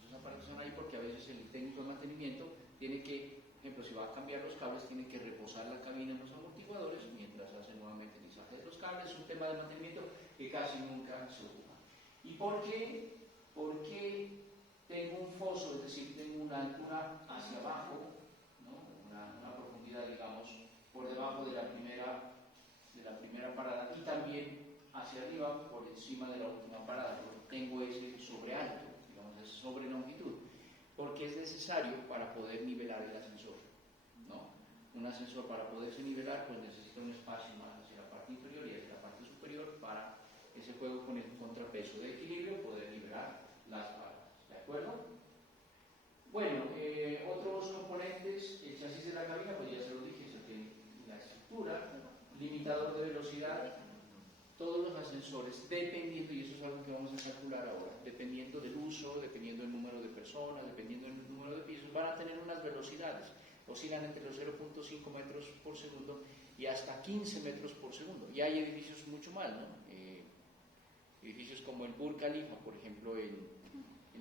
Esos aparatos están ahí porque a veces el técnico de mantenimiento tiene que, por ejemplo, si va a cambiar los cables, tiene que reposar la cabina en los amortiguadores mientras hace nuevamente el izaje de los cables. Es un tema de mantenimiento que casi nunca se ocupa. ¿Y por qué? Porque tengo un foso, es decir, tengo una altura hacia abajo, una profundidad, digamos, por debajo de la primera parada y también hacia arriba por encima de la última parada. Tengo ese sobrealto, digamos, ese sobre longitud, porque es necesario para poder nivelar el ascensor, ¿no? Un ascensor, para poderse nivelar, pues necesita un espacio más hacia la parte inferior y hacia la parte superior para ese juego con el contrapeso de equilibrio poder nivelar las paradas. ¿De acuerdo? Bueno, otros componentes, el chasis de la cabina, pues ya se lo dije, se tiene la estructura, limitador de velocidad, todos los ascensores, dependiendo, y eso es algo que vamos a calcular ahora, dependiendo del uso, dependiendo del número de personas, dependiendo del número de pisos, van a tener unas velocidades, oscilan entre los 0.5 metros por segundo y hasta 15 metros por segundo. Y hay edificios mucho más, ¿no? Edificios como el Burj Khalifa, por ejemplo, en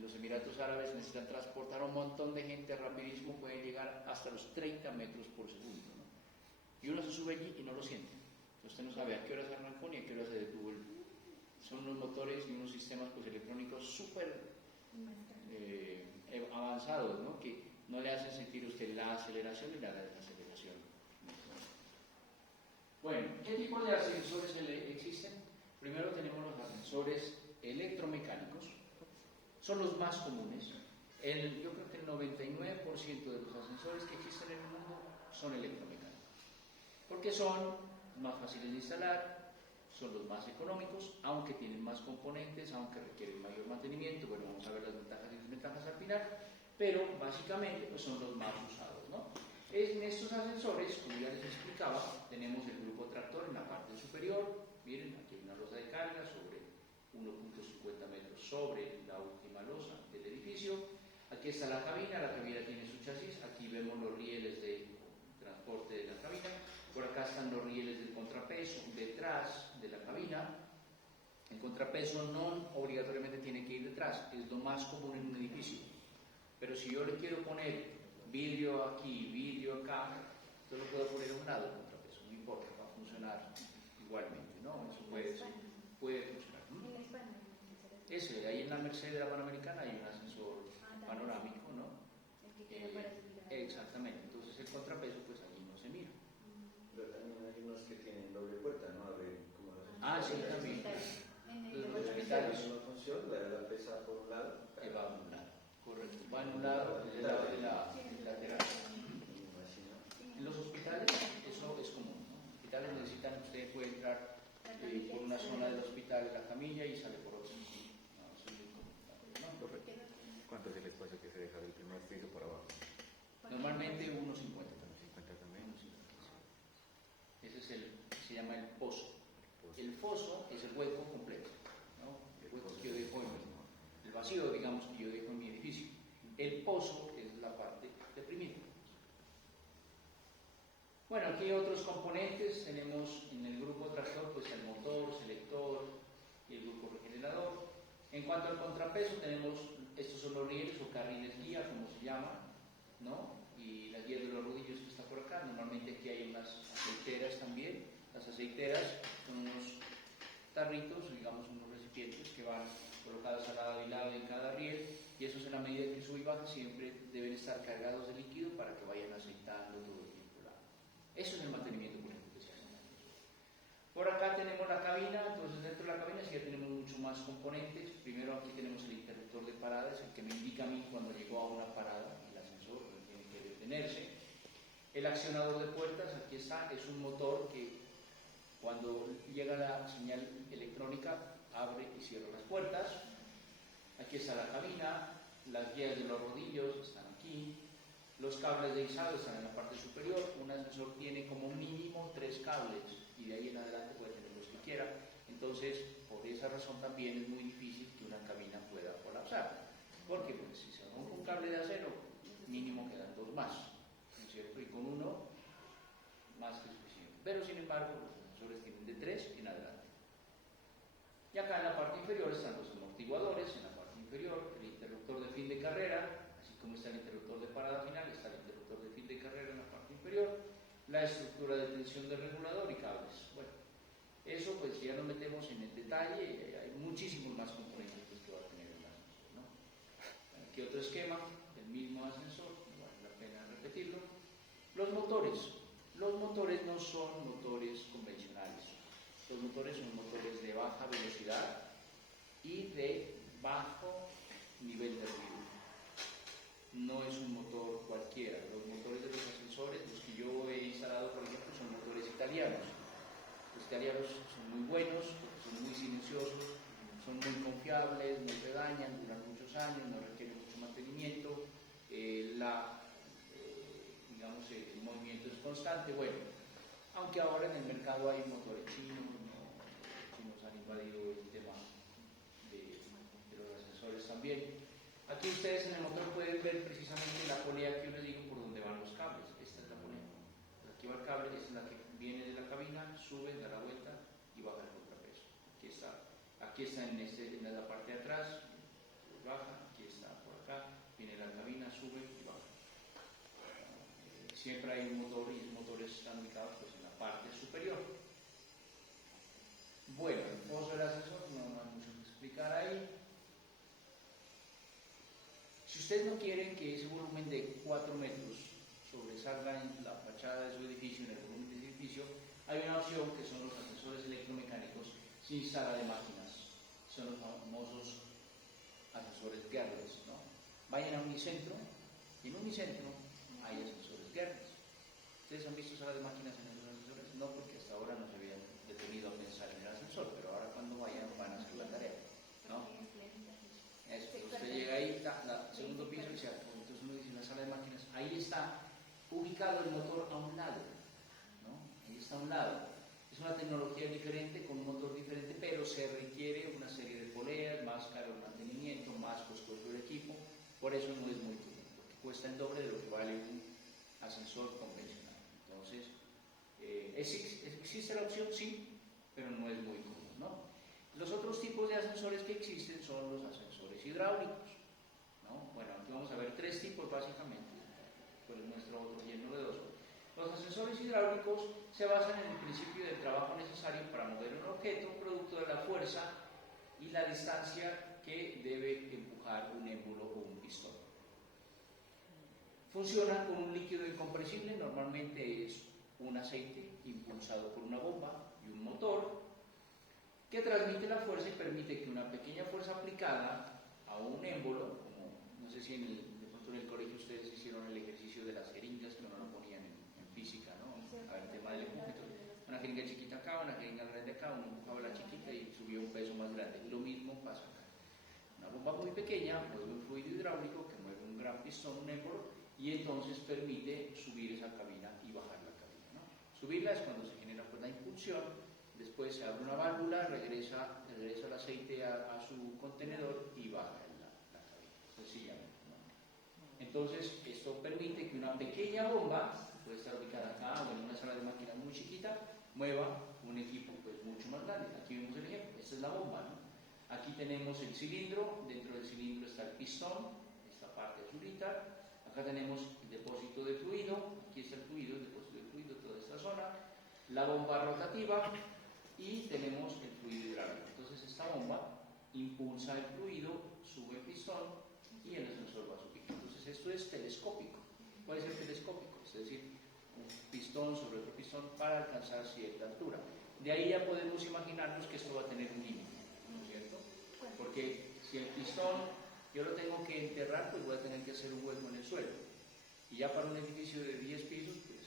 los Emiratos Árabes, necesitan transportar a un montón de gente rapidísimo, pueden llegar hasta los 30 metros por segundo, ¿no? Y uno se sube allí y no lo siente. Usted no sabe a qué hora se arrancó ni a qué hora se detuvo. Son unos motores y unos sistemas pues, electrónicos súper avanzados, ¿no? Que no le hacen sentir a usted la aceleración ni la desaceleración. Bueno, ¿qué tipo de ascensores existen? Primero tenemos los ascensores electromecánicos. Son los más comunes. Yo creo que el 99% de los ascensores que existen en el mundo son electromecánicos. Porque son más fáciles de instalar, son los más económicos, aunque tienen más componentes, aunque requieren mayor mantenimiento. Bueno, vamos a ver las ventajas y desventajas al final, pero básicamente pues, son los más usados, ¿no? En estos ascensores, como ya les explicaba, tenemos el grupo tractor en la parte superior. Miren, aquí hay una losa de carga sobre 1.50 metros sobre la última losa del edificio. Aquí está la cabina tiene su chasis, aquí vemos los rieles de transporte de la cabina, por acá están los rieles del contrapeso detrás de la cabina. El contrapeso no obligatoriamente tiene que ir detrás, es lo más común en un edificio, pero si yo le quiero poner vidrio aquí, vidrio acá, yo lo puedo poner a un lado del contrapeso, no importa, va a funcionar igualmente, ¿no? Eso puede funcionar. En España. Ese, ahí en la Merced de la Panamericana hay un ascensor panorámico, ¿no? El que queda para subir. Exactamente, entonces el contrapeso pues allí no se mira. Pero también hay unos que tienen doble puerta, ¿no? A ver, como los Sí, también. Los hospitales una función, la pesa por un lado. Que va a un lado, correcto, va en un lado del lado de la lateral. En los hospitales eso es común, ¿no? Los hospitales necesitan, usted puede entrar por una zona del hospital en la camilla y sale por otra. No, eso es muy común, ¿no? Correcto. ¿Cuánto es el espacio que se deja del primer piso por abajo? Normalmente 1.50. 1.50 también. Ese es se llama el pozo. El foso es el hueco completo, ¿no? El hueco que yo dejo el vacío, digamos, que yo dejo en mi edificio. El pozo es la parte deprimida. Bueno, aquí hay otros componentes. Tenemos en el grupo tractor pues el motor, selector y el grupo regenerador. En cuanto al contrapeso, tenemos, estos son los rieles o carriles guía, como se llama, ¿no? Y la guía de los rodillos que está por acá. Normalmente aquí hay unas aceiteras también. Las aceiteras son unos tarritos, digamos unos recipientes que van colocados al lado y lado en cada riel, y esos en la medida que sube y baja siempre deben estar cargados de líquido para que vayan aceitando Eso es el mantenimiento, por ejemplo, que se hace. Por acá tenemos la cabina, entonces dentro de la cabina sí ya tenemos mucho más componentes. Primero aquí tenemos el interruptor de parada, es el que me indica a mí cuando llegó a una parada, el ascensor tiene que detenerse. El accionador de puertas, aquí está, es un motor que cuando llega la señal electrónica abre y cierra las puertas. Aquí está la cabina, las guías de los rodillos están aquí, los cables de izado están en la parte superior. Un ascensor tiene como mínimo 3 cables y de ahí en adelante puede tener los que quiera. Entonces, por esa razón también es muy difícil que una cabina pueda colapsar, porque pues, si se rompe un cable de acero, mínimo quedan 2 más, ¿no es cierto? Y con uno, más que suficiente. Pero sin embargo, los ascensores tienen de 3 en adelante. Y acá en la parte inferior están los amortiguadores, en la parte inferior el interruptor de fin de carrera, así como está el interruptor de parada final, está el interruptor de fin de carrera en la parte inferior, la estructura de tensión del regulador y cables. Bueno, eso pues ya nos metemos en el detalle, hay muchísimos más componentes que va a tener el ascensor, ¿no? Aquí otro esquema del mismo ascensor, no vale la pena repetirlo. Los motores no son motores convencionales. Los motores son motores de baja velocidad y de bajo nivel de ruido. No es un motor cualquiera. Los motores de los ascensores, los que yo he instalado, por ejemplo, son motores italianos. Los italianos son muy buenos, son muy silenciosos, son muy confiables, no se dañan, duran muchos años, no requieren mucho mantenimiento. Digamos, el movimiento es constante. Bueno, aunque ahora en el mercado hay motores chinos, ¿no? Los chinos han invadido el tema de los ascensores también. Aquí ustedes en el motor pueden ver precisamente la polea que yo les digo por donde van los cables. Esta es la polea. Aquí va el cable, esta es la que viene de la cabina, sube, da la vuelta y baja el contrapeso. Aquí está en la parte de atrás, baja, aquí está por acá, viene la cabina, sube y baja. Siempre hay un motor y los motores están ubicados pues, en la parte superior. Bueno, el pozo del ascensor no hay mucho que explicar ahí. Si ustedes no quieren que ese volumen de 4 metros sobresalga en la fachada de su edificio, en el volumen de ese edificio, hay una opción que son los ascensores electromecánicos sin sala de máquinas. Son los famosos ascensores Gerlers, ¿no? Vayan a Unicentro, y en Unicentro hay ascensores Gerlers. ¿Ustedes han visto salas de máquinas en esos ascensores? No, porque hasta ahora no se habían detenido a pensar en el ascensor, pero ahora cuando vayan van a hacer la tarea, ¿no? Eso, usted llega ahí, segundo piso, y entonces uno dice la sala de máquinas, ahí está ubicado el motor a un lado, ¿no? Ahí está a un lado. Es una tecnología diferente, con un motor diferente, pero se requiere una serie de poleas, más caro el mantenimiento, más costoso el equipo, por eso no es muy común, porque cuesta el doble de lo que vale un ascensor convencional. Entonces, ¿existe la opción? Sí, pero no es muy común, ¿no? Los otros tipos de ascensores que existen son los ascensores hidráulicos, ¿no? Bueno, aquí vamos a ver 3 tipos básicamente, pues nuestro otro bien novedoso. Los ascensores hidráulicos se basan en el principio del trabajo necesario para mover un objeto, producto de la fuerza y la distancia que debe empujar un émbolo o un pistón. Funcionan con un líquido incompresible, normalmente es un aceite impulsado por una bomba y un motor, que transmite la fuerza y permite que una pequeña fuerza aplicada a un émbolo, como no sé si de pronto en el colegio ustedes hicieron el ejercicio de las jeringas que uno lo ponían en física, ¿no? A ver, el tema del empuje, una jeringa chiquita acá, una jeringa grande acá, uno empujaba la chiquita y subía un peso más grande. Lo mismo pasa acá. Una bomba muy pequeña mueve un fluido hidráulico que mueve un gran pistón, un émbolo, y entonces permite subir esa cabina y bajar la cabina, ¿no? Subirla es cuando se genera pues, la impulsión. Después se abre una válvula, regresa el aceite a su contenedor y baja la cabina, sencillamente, ¿no? Entonces, esto permite que una pequeña bomba, puede estar ubicada acá o en una sala de máquinas muy chiquita, mueva un equipo pues, mucho más grande. Aquí vemos el ejemplo, esta es la bomba, ¿no? Aquí tenemos el cilindro, dentro del cilindro está el pistón, esta parte azulita. Acá tenemos el depósito de fluido, aquí está el fluido, el depósito de fluido, toda esta zona, la bomba rotativa, y tenemos el fluido hidráulico. Entonces esta bomba impulsa el fluido, sube el pistón y el ascensor va a subir. Entonces esto es telescópico. Puede ser telescópico, es decir, un pistón sobre otro pistón para alcanzar cierta altura. De ahí ya podemos imaginarnos que esto va a tener un límite, ¿no es cierto? Porque si el pistón yo lo tengo que enterrar, pues voy a tener que hacer un hueco en el suelo. Y ya para un edificio de 10 pisos, pues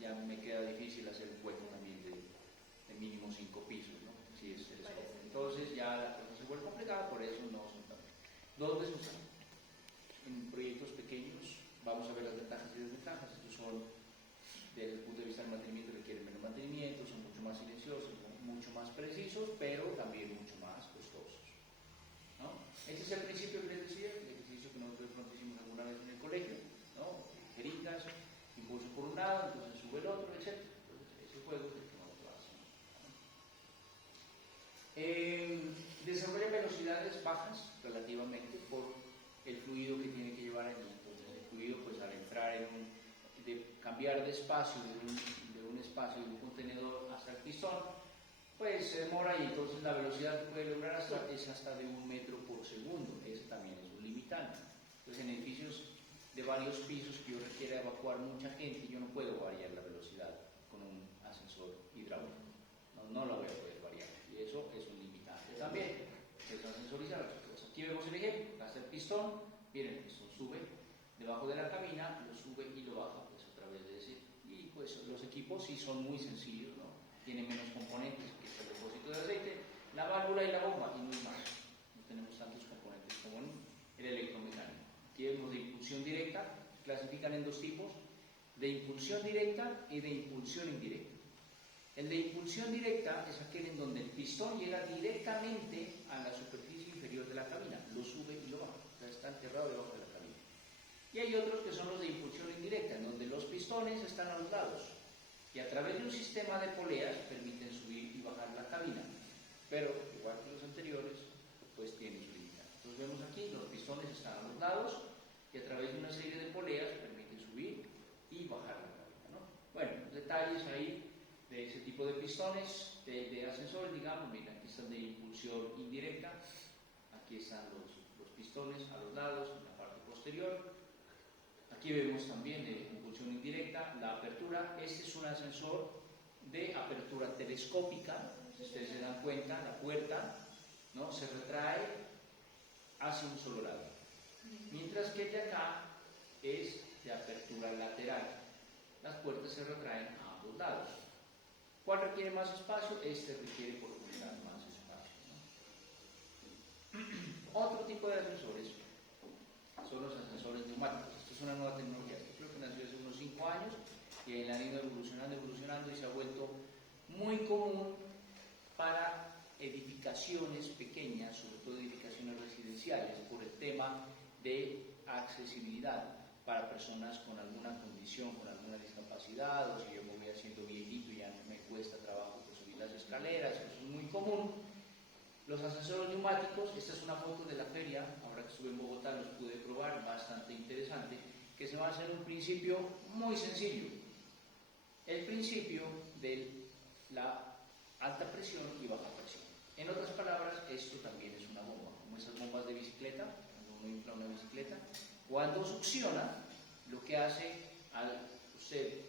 ya me queda difícil hacer un hueco también de mínimo 5 pisos, ¿no? Si es entonces ya la cosa se vuelve complicada, por eso no son tan. Dos veces en proyectos pequeños vamos a ver las ventajas y desventajas. Estos son, desde el punto de vista del mantenimiento, requieren menos mantenimiento, son mucho más silenciosos, mucho más precisos, pero también mucho más costosos, ¿no? Este es el principio que les decía, el ejercicio que nosotros de pronto hicimos alguna vez en el colegio, ¿no? Jeringas, impulso por un lado, entonces sube el otro, etc. Entonces, ese juego es el que nosotros hacemos, ¿no? Desarrolla velocidades bajas relativamente por el fluido que tiene que llevar allí. Entonces, el fluido, pues al entrar de cambiar de espacio de un espacio de un contenedor hasta el pistón, pues se demora y entonces la velocidad que puede lograr es hasta de 1 metro por segundo. Ese también es un limitante. Entonces, en edificios de varios pisos que yo requiera evacuar mucha gente, yo no puedo variar la velocidad con un ascensor hidráulico. No lo voy a poder variar. Y eso es un limitante también. Es ascensorizar. Entonces, aquí vemos el ejemplo. Hasta el pistón, miren, el pistón sube debajo de la cabina, lo sube y lo baja pues, a través de ese. Y pues los equipos sí son muy sencillos, ¿no? Tienen menos componentes que el depósito de aceite, la válvula y la bomba, y no es más. No tenemos tantos componentes como en el electromecánico. Aquí vemos de impulsión directa, se clasifican en dos tipos, de impulsión directa y de impulsión indirecta. El de impulsión directa es aquel en donde el pistón llega directamente a la superficie inferior de la cabina, lo sube y lo baja, o sea, está enterrado debajo de la cabina. Y hay otros que son los de impulsión indirecta, en donde los pistones están a los lados y a través de un sistema de poleas permiten subir y bajar la cabina, pero igual que los anteriores, pues tienen su limitante. Entonces vemos aquí, los pistones están a los lados y a través de una serie de poleas permiten subir y bajar la cabina, ¿no? Bueno, detalles ahí de ese tipo de pistones, de ascensores, digamos, mira, aquí están de impulsión indirecta, aquí están los pistones a los lados, en la parte posterior. Aquí vemos también de impulsión indirecta, la apertura. Este es un ascensor de apertura telescópica, si ustedes se dan cuenta, la puerta, ¿no?, se retrae hacia un solo lado, mientras que el de acá es de apertura lateral, las puertas se retraen a ambos lados. ¿Cuál requiere más espacio? Este requiere por lo general más espacio, ¿no? Otro tipo de ascensores son los ascensores neumáticos. Esto es una nueva tecnología. Esto creo que nació hace unos 5 años y la han ido evolucionando y se ha vuelto muy común para edificaciones pequeñas, sobre todo edificaciones residenciales, por el tema de accesibilidad para personas con alguna condición, con alguna discapacidad, o si yo me voy haciendo viejito y ya me cuesta trabajo pues, subir las escaleras, eso es muy común. Los ascensores neumáticos, esta es una foto de la feria, ahora que estuve en Bogotá los pude probar, bastante interesante, que se va a hacer un principio muy sencillo. El principio de la alta presión y baja presión. En otras palabras, esto también es una bomba, como esas bombas de bicicleta, cuando uno infla una bicicleta. Cuando succiona, lo que hace al usted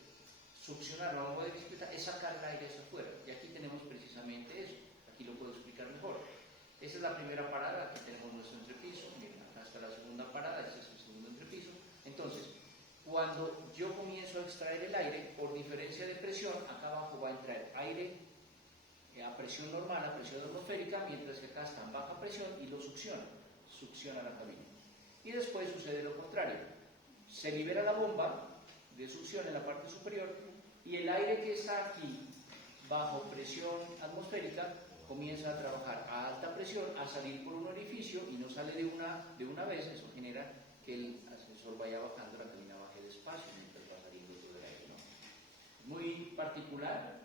succionar la bomba de bicicleta es sacar el aire hacia afuera. Y aquí tenemos precisamente eso. Aquí lo puedo explicar mejor. Esta es la primera parada, aquí tenemos nuestro entrepiso. Miren, acá está la segunda parada, este es el segundo entrepiso. Entonces, cuando yo comienzo a extraer el aire, por diferencia de presión, acá abajo va a entrar aire a presión normal, a presión atmosférica, mientras que acá está en baja presión y lo succiona la cabina. Y después sucede lo contrario. Se libera la bomba de succión en la parte superior y el aire que está aquí bajo presión atmosférica comienza a trabajar a alta presión, a salir por un orificio y no sale de una vez. Eso genera que el ascensor vaya bajando, la cabina baje despacio mientras va saliendo todo el aire, ¿no? Muy particular,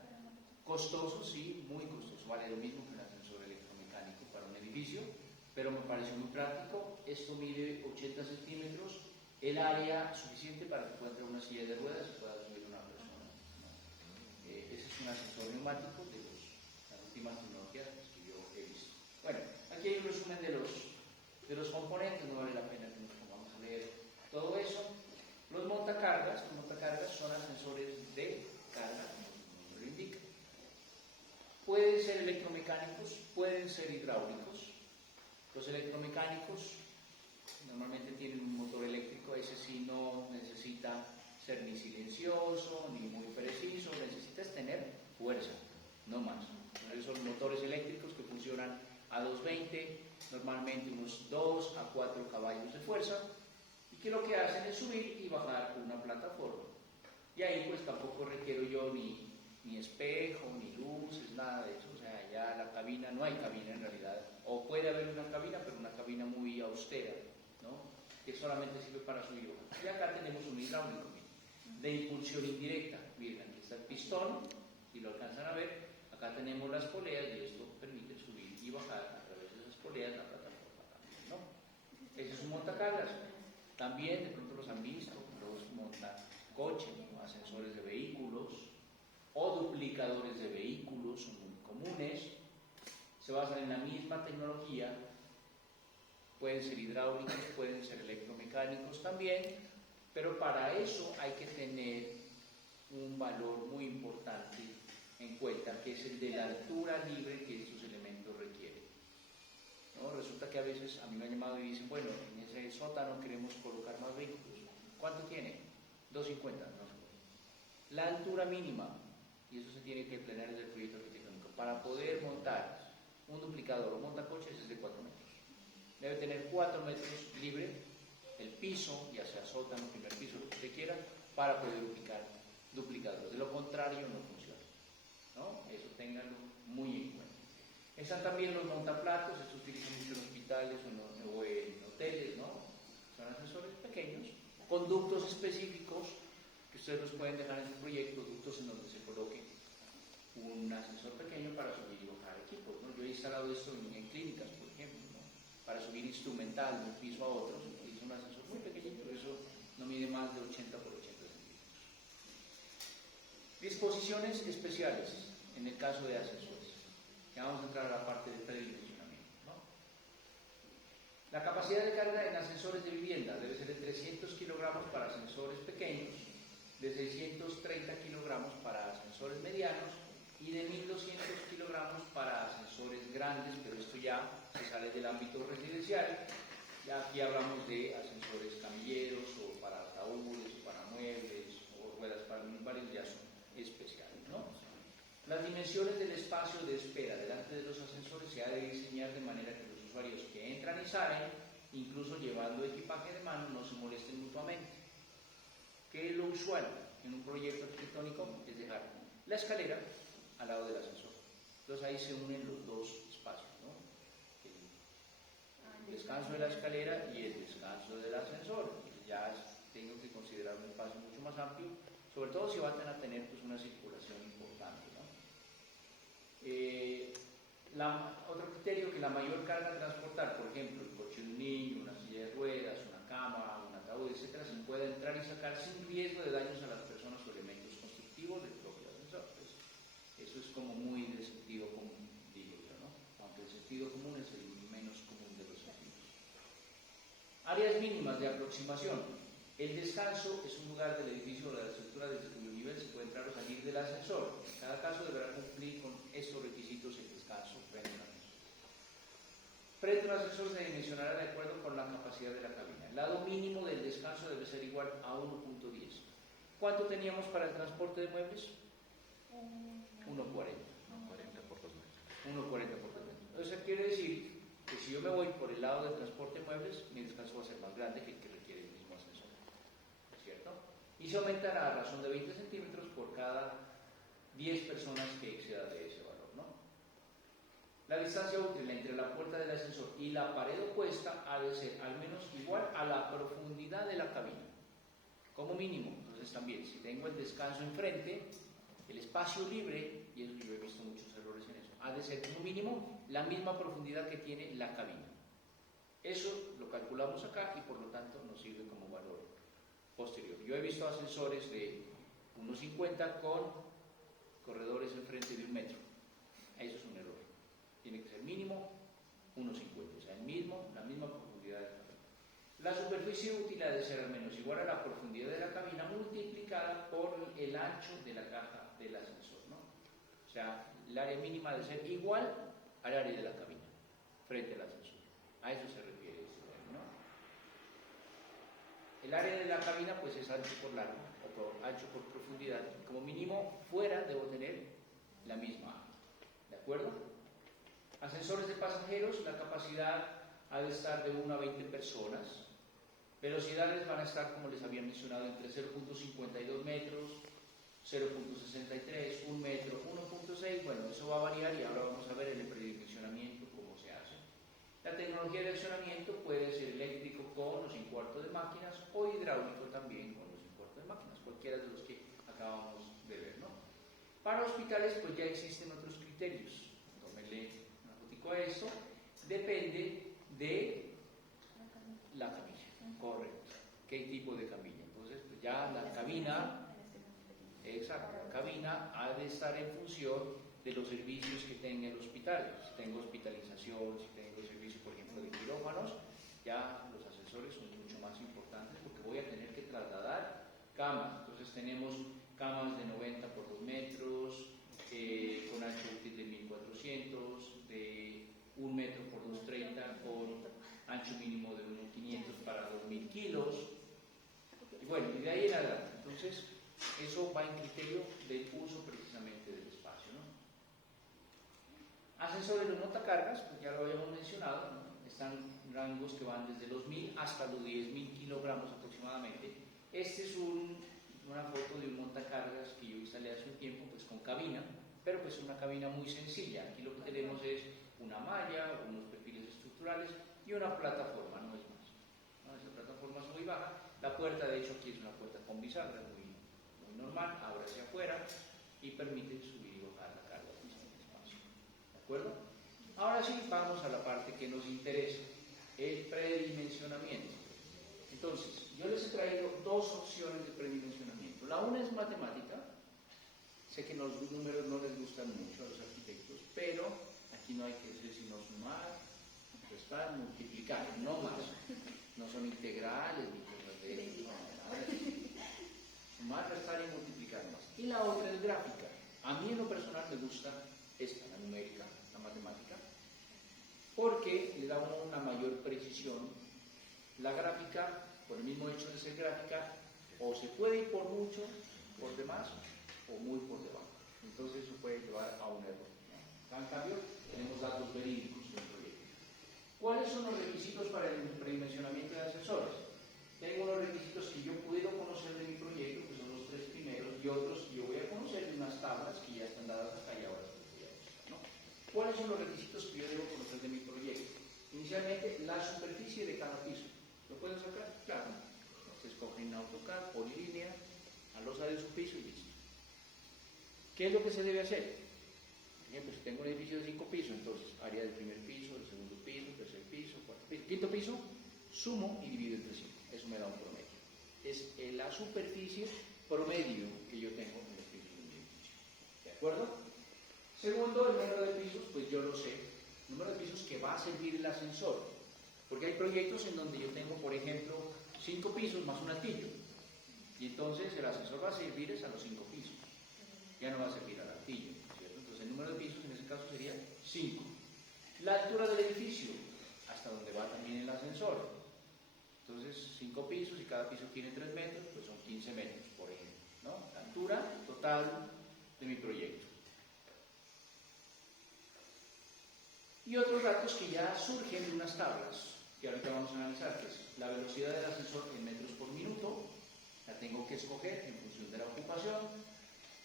costoso, sí, muy costoso. Vale lo mismo que un ascensor electromecánico para un edificio, pero me pareció muy práctico. Esto mide 80 centímetros, el área suficiente para que pueda entrar una silla de ruedas y pueda subir una persona, ¿no? Ese es un ascensor neumático de las últimas tecnologías que yo he visto. Bueno, aquí hay un resumen de los componentes, no vale la pena que nos pongamos a leer todo eso. Los monta montacargas son ascensores de carga, como lo indica. Pueden ser electromecánicos, pueden ser hidráulicos. Los electromecánicos normalmente tienen un motor eléctrico, ese sí no necesita ser ni silencioso, ni muy preciso, necesitas tener fuerza, no más. Esos son motores eléctricos que funcionan a 220, normalmente unos 2 a 4 caballos de fuerza, y que lo que hacen es subir y bajar una plataforma. Y ahí pues tampoco requiero yo ni espejo, ni luces, nada de eso. O sea, ya la cabina, no hay cabina en realidad, o puede haber una cabina, pero una cabina muy austera, ¿no? Que solamente sirve para subir y bajar. Y acá tenemos un hidráulico, miren, de impulsión indirecta. Miren, aquí está el pistón, si lo alcanzan a ver, acá tenemos las poleas y esto permite subir y bajar a través de esas poleas la plataforma también, ¿no? Ese es un montacargas. También de pronto los han visto, los montacoches, ¿no? Ascensores de vehículos o duplicadores de vehículos, son muy comunes, se basan en la misma tecnología, pueden ser hidráulicos, pueden ser electromecánicos también, pero para eso hay que tener un valor muy importante en cuenta, que es el de la altura libre que estos elementos requieren, ¿no? Resulta que a veces a mí me han llamado y dicen, bueno, en ese sótano queremos colocar más vehículos. ¿Cuánto tiene? 250, no sé. La altura mínima, y eso se tiene que planear desde el proyecto arquitectónico, para poder montar un duplicador o montacoches es de 4 metros. Debe tener 4 metros libre el piso, ya sea sótano, primer piso, lo que usted quiera, para poder ubicar duplicadores. De lo contrario no funciona, ¿no? Eso ténganlo muy en cuenta. Están también los montaplatos, estos se utilizan mucho en hospitales o en hoteles, ¿no? Son ascensores pequeños, con ductos específicos que ustedes los pueden dejar en su proyecto, ductos en donde se coloque un ascensor pequeño para subir y bajar equipos, ¿no? Yo he instalado esto en clínicas, por ejemplo, ¿no? Para subir instrumental de un piso a otro, se utiliza un ascensor muy pequeñito, eso no mide más de 80 por 80 centímetros. Disposiciones especiales en el caso de ascensores. Ya vamos a entrar a la parte de predimensionamiento, ¿no? La capacidad de carga en ascensores de vivienda debe ser de 300 kilogramos para ascensores pequeños, de 630 kilogramos para ascensores medianos y de 1200 kilogramos para ascensores grandes, pero esto ya se sale del ámbito residencial. Ya aquí hablamos de ascensores camilleros o para ataúdes o para muebles o ruedas para minusválidos, ya son especiales, ¿no? Las dimensiones del espacio de espera delante de los ascensores se ha de diseñar de manera que los usuarios que entran y salen, incluso llevando equipaje de mano, no se molesten mutuamente. ¿Qué es lo usual en un proyecto arquitectónico? Es dejar la escalera al lado del ascensor. Entonces ahí se unen los dos espacios, ¿no? El descanso de la escalera y el descanso del ascensor. Ya tengo que considerar un espacio mucho más amplio, sobre todo si van a tener pues, una circulación importante, ¿no? Otro criterio, que la mayor carga a transportar, por ejemplo, el coche de un niño, una silla de ruedas, una cama, un ataúd, etcétera, se pueda entrar y sacar sin riesgo de daños a las personas o elementos constructivos del propio ascensor. Pues, eso es como muy de sentido común, digo yo, ¿no? Aunque el sentido común es el menos común de los sentidos. Áreas mínimas de aproximación. El descanso es un lugar del edificio o de la estructura desde cuyo nivel se puede entrar o salir del ascensor. En cada caso deberá cumplir con estos requisitos el descanso frente al ascensor. Frente al ascensor se dimensionará de acuerdo con la capacidad de la cabina. El lado mínimo del descanso debe ser igual a 1.10. ¿Cuánto teníamos para el transporte de muebles? 1.40. 1.40 por 2 metros. 1.40 por 2 metros. Eso quiere decir que si yo me voy por el lado del transporte de muebles, mi descanso va a ser más grande que el que requiere el mismo ascensor, ¿cierto? Y se aumentará a razón de 20 centímetros por cada 10 personas que exceda de ese valor, ¿no? La distancia útil entre la puerta del ascensor y la pared opuesta ha de ser al menos igual a la profundidad de la cabina, como mínimo. Entonces también, si tengo el descanso enfrente, el espacio libre, y eso yo he visto muchos errores en eso, ha de ser como mínimo la misma profundidad que tiene la cabina. Eso lo calculamos acá y por lo tanto nos sirve como valor posterior. Yo he visto ascensores de 1.50 con corredores enfrente de 1 metro. Eso es un error. Tiene que ser mínimo 1.50, o sea, la misma profundidad de la cabina. La superficie útil ha de ser al menos igual a la profundidad de la cabina multiplicar por el ancho de la caja del ascensor, ¿no? O sea, el área mínima debe ser igual al área de la cabina, frente al ascensor. A eso se refiere este término, ¿no? El área de la cabina pues es ancho por largo, o por ancho por profundidad. Como mínimo, fuera debo tener la misma área. ¿De acuerdo? Ascensores de pasajeros, la capacidad ha de estar de 1 a 20 personas. Velocidades van a estar, como les había mencionado, entre 0.52 metros, 0.63, 1 metro, 1.6. Bueno, eso va a variar y ahora vamos a ver en el predimensionamiento cómo se hace. La tecnología de accionamiento puede ser eléctrico con o sin cuarto de máquinas o hidráulico también con o sin cuarto de máquinas, cualquiera de los que acabamos de ver, ¿no? Para hospitales pues ya existen otros criterios. Tómenle una fotico a esto. Depende de la camilla, correcto. ¿Qué tipo de camilla? Entonces pues ya la cabina, exacto, la cabina ha de estar en función de los servicios que tenga el hospital. Si tengo hospitalización, si tengo servicio, por ejemplo, de quirófanos, ya los ascensores son mucho más importantes porque voy a tener que trasladar camas. Entonces tenemos camas de 90 por 2 metros, con ancho útil de 1400, de 1 metro por 230, con ancho mínimo de 1.500 para 2000 kilos. Y bueno, y de ahí en adelante. Entonces, eso va en criterio del uso precisamente del espacio, ¿no? Ascensores de montacargas, pues ya lo habíamos mencionado, ¿no? Están rangos que van desde los 1000 hasta los 10.000 kilogramos aproximadamente. Este es una foto de un montacargas que yo instalé hace un tiempo, pues con cabina, pero pues una cabina muy sencilla. Aquí lo que tenemos es una malla, unos perfiles estructurales y una plataforma, no es más, ¿no? Esa plataforma es muy baja. La puerta, de hecho, aquí es una puerta con bisagra, muy normal, abre hacia afuera y permite subir y bajar la carga en el espacio. ¿De acuerdo? Ahora sí, vamos a la parte que nos interesa, el predimensionamiento. Entonces, yo les he traído dos opciones de predimensionamiento. La una es matemática. Sé que los números no les gustan mucho a los arquitectos, pero aquí no hay que hacer sino sumar, restar, multiplicar, no más. No son integrales ni cosas de eso, no, nada de eso. Sumar, restar y multiplicar más. Y la otra es gráfica. A mí en lo personal me gusta esta, la numérica, la matemática, porque le da una mayor precisión. La gráfica, por el mismo hecho de ser gráfica, o se puede ir por mucho, por demás, o muy por debajo. Entonces eso puede llevar a un error, ¿no? En cambio, tenemos datos verídicos del proyecto. ¿Cuáles son los requisitos para el predimensionamiento de ascensores? Tengo unos requisitos que yo puedo conocer de mi proyecto, que son los 3 primeros, y otros que yo voy a conocer de unas tablas que ya están dadas acá y ahora se voy a buscar, ¿no? ¿Cuáles son los requisitos que yo debo conocer de mi proyecto? Inicialmente, la superficie de cada piso. ¿Lo puedo sacar? Claro. Se escoge en AutoCAD, polilínea, a losa de su piso y listo. ¿Qué es lo que se debe hacer? Por ejemplo, si tengo un edificio de 5 pisos, entonces área del primer piso, del segundo piso, tercer piso, cuarto piso, quinto piso, sumo y divido entre 5. Eso me da un promedio. Es la superficie promedio que yo tengo en los pisos de mi edificio. ¿De acuerdo? Segundo, el número de pisos, pues yo lo sé. El número de pisos que va a servir el ascensor. Porque hay proyectos en donde yo tengo, por ejemplo, 5 pisos más un altillo. Y entonces el ascensor va a servir a los 5 pisos. Ya no va a servir al altillo, ¿cierto? Entonces el número de pisos en ese caso sería 5. La altura del edificio, hasta donde va también el ascensor. Entonces 5 pisos y cada piso tiene 3 metros, pues son 15 metros, por ejemplo, ¿no? La altura total de mi proyecto. Y otros datos que ya surgen de unas tablas, que ahorita vamos a analizar, que es la velocidad del ascensor en metros por minuto, la tengo que escoger en función de la ocupación,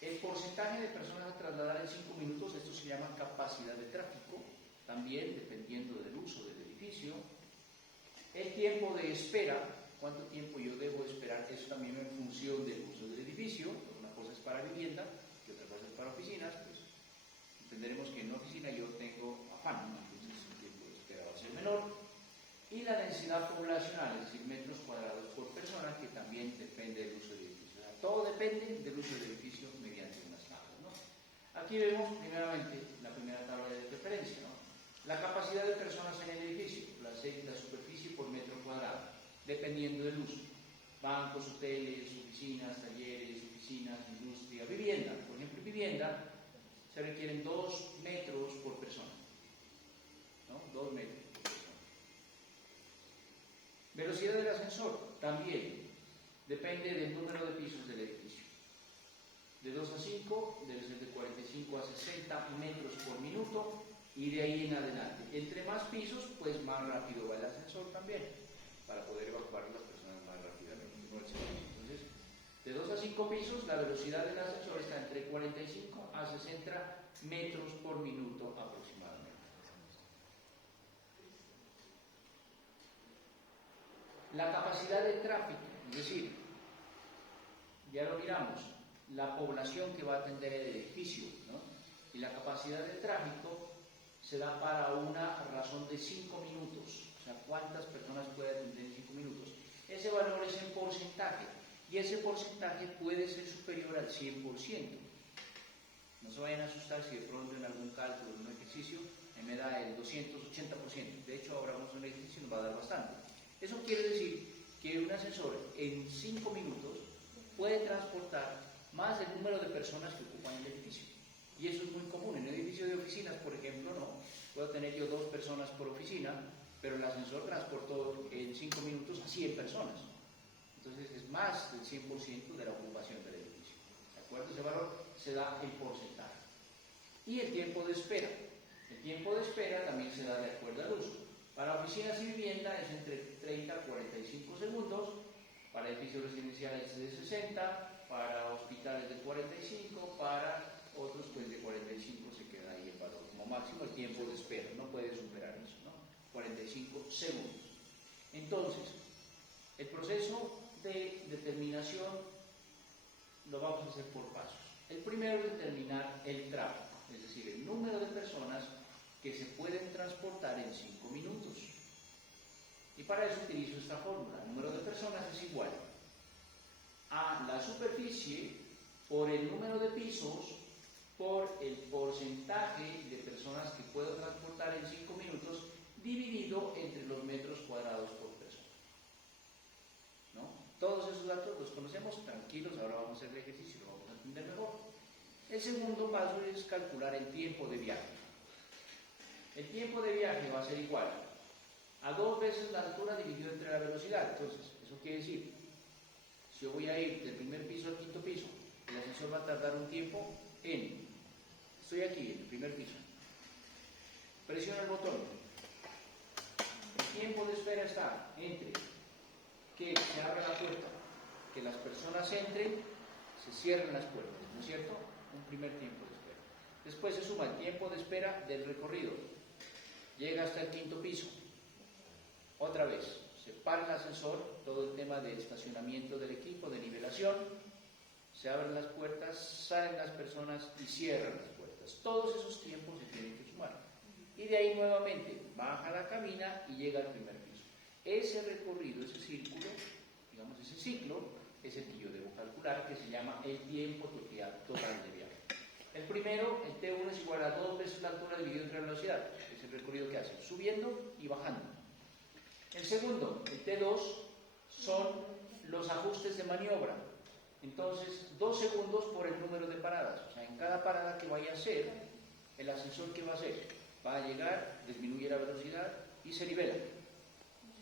el porcentaje de personas a trasladar en 5 minutos, esto se llama capacidad de tráfico, también dependiendo del uso del edificio, el tiempo de espera, cuánto tiempo yo debo esperar, eso también en función del uso del edificio, una cosa es para vivienda, y otra cosa es para oficinas, pues entenderemos que en una oficina yo tengo afán, ¿no? Entonces el tiempo de espera va a ser menor, y la densidad poblacional, es decir, metros cuadrados por persona, que también depende del uso del edificio. O sea, todo depende del uso del edificio mediante unas tablas, ¿no? Aquí vemos primeramente la primera tabla de referencia, ¿no? La capacidad de personas en el edificio, la superficie por metro cuadrado, dependiendo del uso. Bancos, hoteles, oficinas, talleres, requieren 2 metros por persona, ¿no? 2 metros por persona. Velocidad del ascensor también depende del número de pisos del edificio. De 2 a 5 debe ser de 45 a 60 metros por minuto y de ahí en adelante. Entre más pisos, pues más rápido va el ascensor también, para poder evacuar a las personas más rápidamente. Entonces, de 2 a 5 pisos, la velocidad del ascensor está entre 45 a 60 metros por minuto aproximadamente. La capacidad de tráfico, es decir, ya lo miramos, la población que va a atender el edificio, ¿no? Y la capacidad de tráfico se da para una razón de 5 minutos, o sea, cuántas personas puede atender en 5 minutos. Ese valor es en porcentaje, y ese porcentaje puede ser superior al 100%. No se vayan a asustar si de pronto en algún cálculo, en un ejercicio, me da el 280%. De hecho, ahora vamos a un ejercicio y nos va a dar bastante. Eso quiere decir que un ascensor en 5 minutos puede transportar más del número de personas que ocupan el edificio. Y eso es muy común. En un edificio de oficinas, por ejemplo, no. Puedo tener yo 2 personas por oficina, pero el ascensor transportó en 5 minutos a 100 personas. Entonces es más del 100% de la ocupación del edificio. ¿De acuerdo? Ese valor se da en porcentaje. Y el tiempo de espera. El tiempo de espera también se da de acuerdo al uso. Para oficinas y vivienda es entre 30 a 45 segundos, para edificios residenciales de 60, para hospitales de 45, para otros pues de 45 se queda ahí el valor. Como máximo el tiempo de espera, no puede superar eso, ¿no? 45 segundos. Entonces, el proceso de determinación lo vamos a hacer por pasos. El primero es determinar el tráfico, es decir, el número de personas que se pueden transportar en 5 minutos. Y para eso utilizo esta fórmula. El número de personas es igual a la superficie por el número de pisos por el porcentaje de personas que puedo transportar en 5 minutos dividido entre los metros cuadrados por persona. ¿No? Todos esos datos los conocemos, tranquilos, ahora vamos a hacer el ejercicio, lo vamos a entender mejor. El segundo paso es calcular el tiempo de viaje. El tiempo de viaje va a ser igual a 2 veces la altura dividido entre la velocidad. Entonces, eso quiere decir, si yo voy a ir del primer piso al 5.º piso, el ascensor va a tardar un tiempo en, estoy aquí en el primer piso, presiono el botón, el tiempo de espera está entre que se abra la puerta, que las personas entren, se cierren las puertas, ¿no es cierto? Un primer tiempo de espera. Después se suma el tiempo de espera del recorrido, llega hasta el 5.º piso, otra vez, se para el ascensor, todo el tema de estacionamiento del equipo, de nivelación, se abren las puertas, salen las personas y cierran las puertas. Todos esos tiempos se tienen que sumar. Y de ahí nuevamente baja la cabina y llega al primer piso. Ese recorrido, ese círculo, digamos ese ciclo, es el que yo debo calcular, que se llama el tiempo total de viaje. El primero, el T1 es igual a 2 veces la altura dividido entre la velocidad. Es el recorrido que hace, subiendo y bajando. El segundo, el T2, son los ajustes de maniobra. Entonces, 2 segundos por el número de paradas. O sea, en cada parada que vaya a hacer, el ascensor, ¿qué va a hacer? Va a llegar, disminuye la velocidad y se nivela.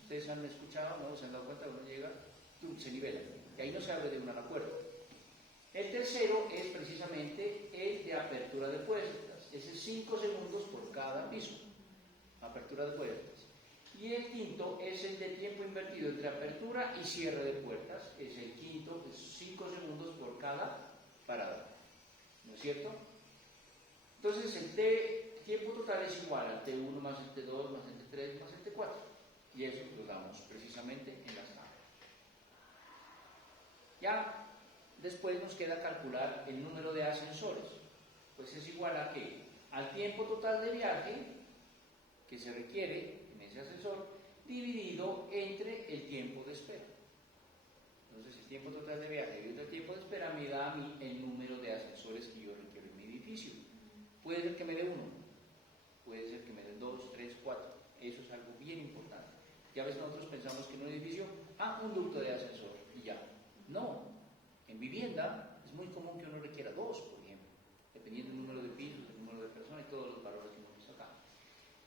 Ustedes han escuchado, ¿no? ¿Se han dado cuenta? Cuando llega, se nivela. Y ahí no se abre de una a la puerta. El tercero es precisamente el de apertura de puertas. Ese es 5 segundos por cada piso. Apertura de puertas. Y el quinto es el de tiempo invertido entre apertura y cierre de puertas. Es el quinto, que es 5 segundos por cada parada. ¿No es cierto? Entonces el tiempo total es igual al T1 más el T2 más el T3 más el T4. Y eso lo damos precisamente en las tablas. Ya después nos queda calcular el número de ascensores. Pues es igual a ¿qué? Al tiempo total de viaje que se requiere en ese ascensor dividido entre el tiempo de espera. Entonces el tiempo total de viaje dividido el tiempo de espera me da a mí el número de ascensores que yo requiero en mi edificio. Puede ser que me dé 1, puede ser que me dé 2, 3, 4. Eso es algo bien importante. Ya ves, nosotros pensamos que en un edificio, un ducto de ascensor y ya. No. En vivienda es muy común que uno requiera 2, por ejemplo, dependiendo del número de pisos, del todos los valores que hemos visto acá.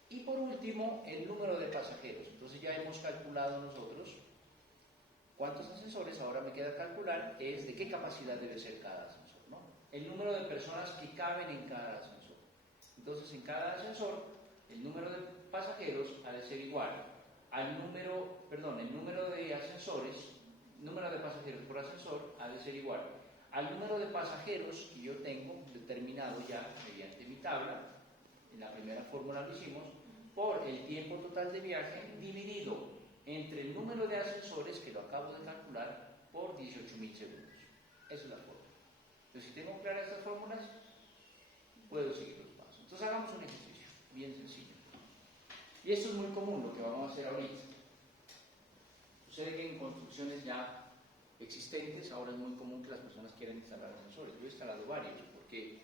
Y por último, el número de pasajeros. Entonces ya hemos calculado nosotros cuántos ascensores. Ahora me queda calcular es de qué capacidad debe ser cada ascensor, ¿no? El número de personas que caben en cada ascensor. Entonces en cada ascensor el número de pasajeros ha de ser igual al número, perdón, el número de ascensores, número de pasajeros por ascensor ha de ser igual al número de pasajeros que yo tengo determinado ya mediante mi tabla. En la primera fórmula lo hicimos, por el tiempo total de viaje dividido entre el número de ascensores, que lo acabo de calcular, por 18.000 segundos. Esa es la fórmula. Entonces, si tengo claras estas fórmulas, puedo seguir los pasos. Entonces, hagamos un ejercicio bien sencillo. Y esto es muy común, lo que vamos a hacer ahorita. Sucede que en construcciones ya existentes, ahora es muy común que las personas quieran instalar ascensores. Yo he instalado varios, porque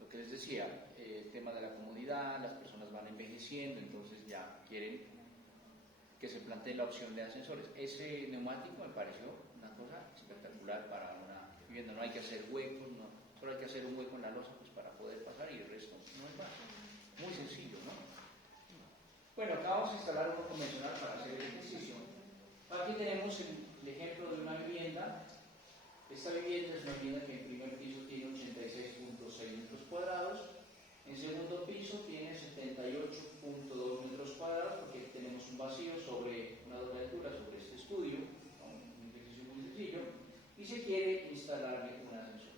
lo que les decía, el tema de la comodidad, las personas van envejeciendo, entonces ya quieren que se plantee la opción de ascensores. Ese neumático me pareció una cosa espectacular para una vivienda. No hay que hacer huecos, no, solo hay que hacer un hueco en la losa pues, para poder pasar y el resto no es más. Muy sencillo, ¿no? Bueno, acá vamos a instalar uno convencional para hacer el ejercicio. Aquí tenemos el ejemplo de una vivienda. Esta vivienda es una vivienda que en primer piso tiene 86.6 metros cuadrados, en segundo piso tiene 78.2 metros cuadrados, porque tenemos un vacío sobre una doble altura sobre este estudio, un ejercicio muy sencillo, y se quiere instalarle un ascensor.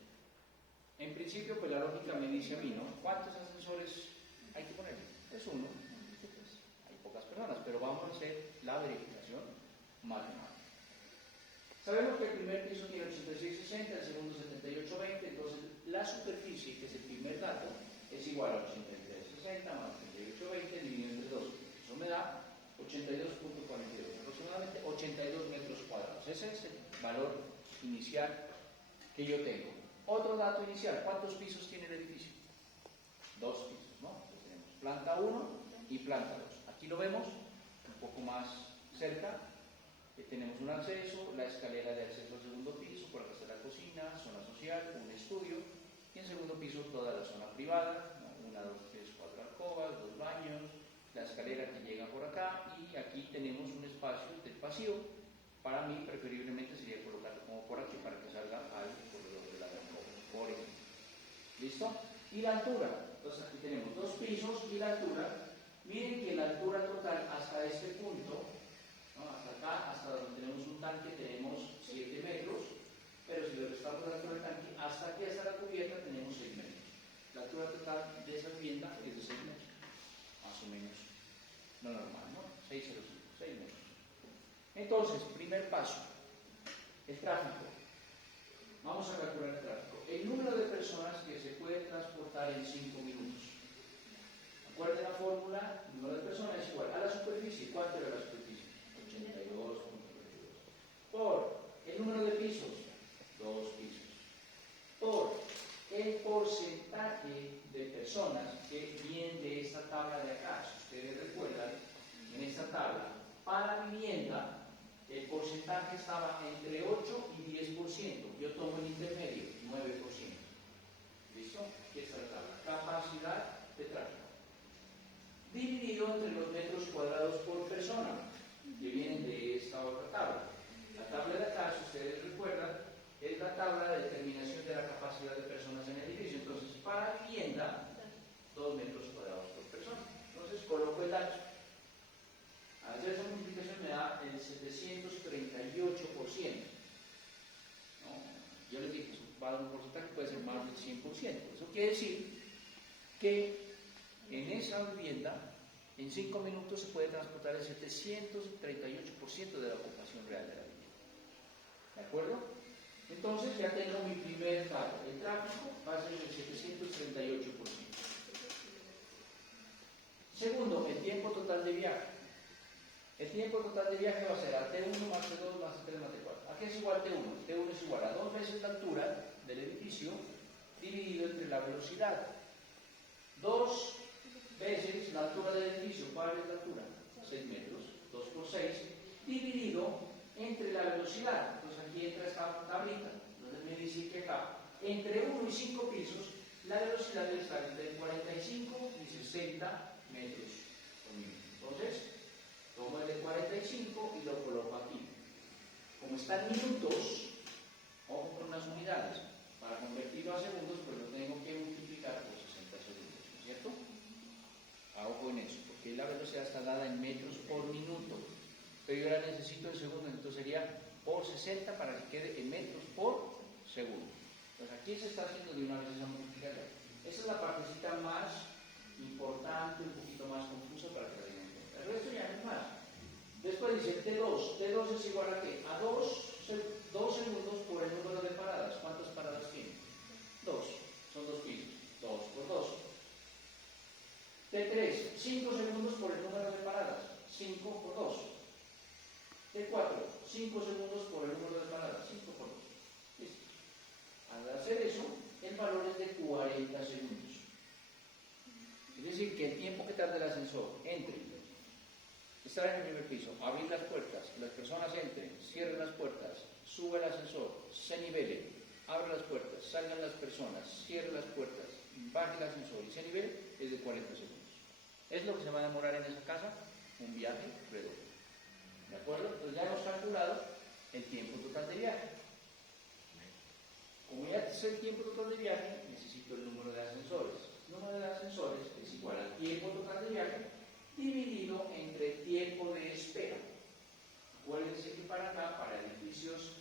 En principio, pues la lógica me dice a mí, ¿no? ¿Cuántos ascensores hay que ponerle? Es uno. Hay pocas personas, pero vamos a hacer la verificación matemática. Sabemos que el primer piso tiene 86,60, el segundo 78,20, entonces la superficie, que es el primer dato, es igual a 83,60 más 78,20 dividido entre 2. Eso me da 82.42, aproximadamente 82 metros cuadrados. Ese es el valor inicial que yo tengo. Otro dato inicial, ¿cuántos pisos tiene el edificio? 2 pisos, ¿no? Entonces tenemos planta 1 y planta 2. Aquí lo vemos un poco más cerca. Tenemos un acceso, la escalera de acceso al segundo piso, por acá está la cocina, zona social, un estudio, y en segundo piso toda la zona privada, ¿no? 1, 2, 3, 4 alcobas, 2 baños, la escalera que llega por acá, y aquí tenemos un espacio del pasillo. Para mí, preferiblemente sería colocarlo como por aquí para que salga al corredor de la alcoba, por ejemplo. ¿Listo? Y la altura. Entonces aquí tenemos 2 pisos y la altura. Miren que la altura total hasta este punto, ¿no? Hasta acá, hasta donde tenemos un tanque, tenemos 7 metros, pero si le restamos la altura del tanque, hasta aquí, hasta la cubierta, tenemos 6 metros. La altura total de esa vivienda es de 6 metros, más o menos lo normal, ¿no? 6 metros. Entonces, primer paso, el tráfico. Vamos a calcular el tráfico. El número de personas que se puede transportar en 5 minutos. Acuerden la fórmula, el número de personas es igual a la superficie. ¿Cuánto era la superficie? 82.42. Por el número de pisos, 2 pisos. Por el porcentaje de personas que vienen de esta tabla de acá. Si ustedes recuerdan, en esta tabla, para vivienda, el porcentaje estaba entre 8 y 10%. Yo tomo el intermedio, 9%. ¿Listo? Aquí está la tabla. Capacidad de tráfico. Dividido entre los metros cuadrados por persona, que vienen de esta otra tabla. La tabla de acá, si ustedes recuerdan, es la tabla de determinación de la capacidad de personas en el edificio. Entonces, para vivienda, 2 metros cuadrados por persona. Entonces, coloco el dato. Al hacer esa multiplicación me da el 738%. ¿No? Yo les dije, eso va a dar un porcentaje que puede ser más del 100%. Eso quiere decir que en esa vivienda, en 5 minutos se puede transportar el 738% de la ocupación real de la vivienda. ¿De acuerdo? Entonces ya tengo mi primer dato. El tráfico va a ser el 738%. Segundo, el tiempo total de viaje. El tiempo total de viaje va a ser a T1 más T2 más T3 más T4. ¿A qué es igual T1? T1 es igual a 2 veces la altura del edificio dividido entre la velocidad. 2 veces la altura del edificio. ¿Cuál es la altura? 6 metros. 2 por 6 dividido entre la velocidad. Entonces aquí entra esta tablita. Entonces me dice que acá, entre 1 y 5 pisos, La velocidad debe estar entre 45 y 60 metros por minuto. Entonces, tomo el de 45 y lo coloco aquí. Como está en minutos, ojo con unas unidades. Para convertirlo a segundos, pues lo tengo que multiplicar por 60 segundos, ¿no es cierto? Ojo en eso, porque la velocidad está dada en metros por minuto. Pero yo la necesito en segundos, entonces sería por 60 para que quede en metros por segundo. Entonces aquí se está haciendo de una vez esa multiplicación. Esa es la partecita más importante, un poquito más confusa para que la den en cuenta. El resto ya no es más. Después dice T2. T2 es igual a ¿qué? A 2 segundos por el número de paradas. ¿Cuántas paradas tiene? 2. Son 2 pisos. 2 por 2. T3. 5 segundos por el número de paradas. 5 por 2. T4. 5 segundos por el número de paradas. 5 por 2. Listo. Al hacer eso, el valor es de 40 segundos. Es decir, que el tiempo que tarda el ascensor entre estar en el primer piso, abrir las puertas, que las personas entren, cierren las puertas, sube el ascensor, se nivele, abre las puertas, salgan las personas, cierre las puertas, baje el ascensor y se nivele, es de 40 segundos. ¿Es lo que se va a demorar en esa casa? Un viaje redondo. ¿De acuerdo? Entonces ya hemos calculado el tiempo total de viaje. Como ya sé el tiempo total de viaje, necesito el número de ascensores. El número de ascensores es igual al tiempo total de viaje dividido entre el tiempo de espera. Acuérdense que para acá, para edificios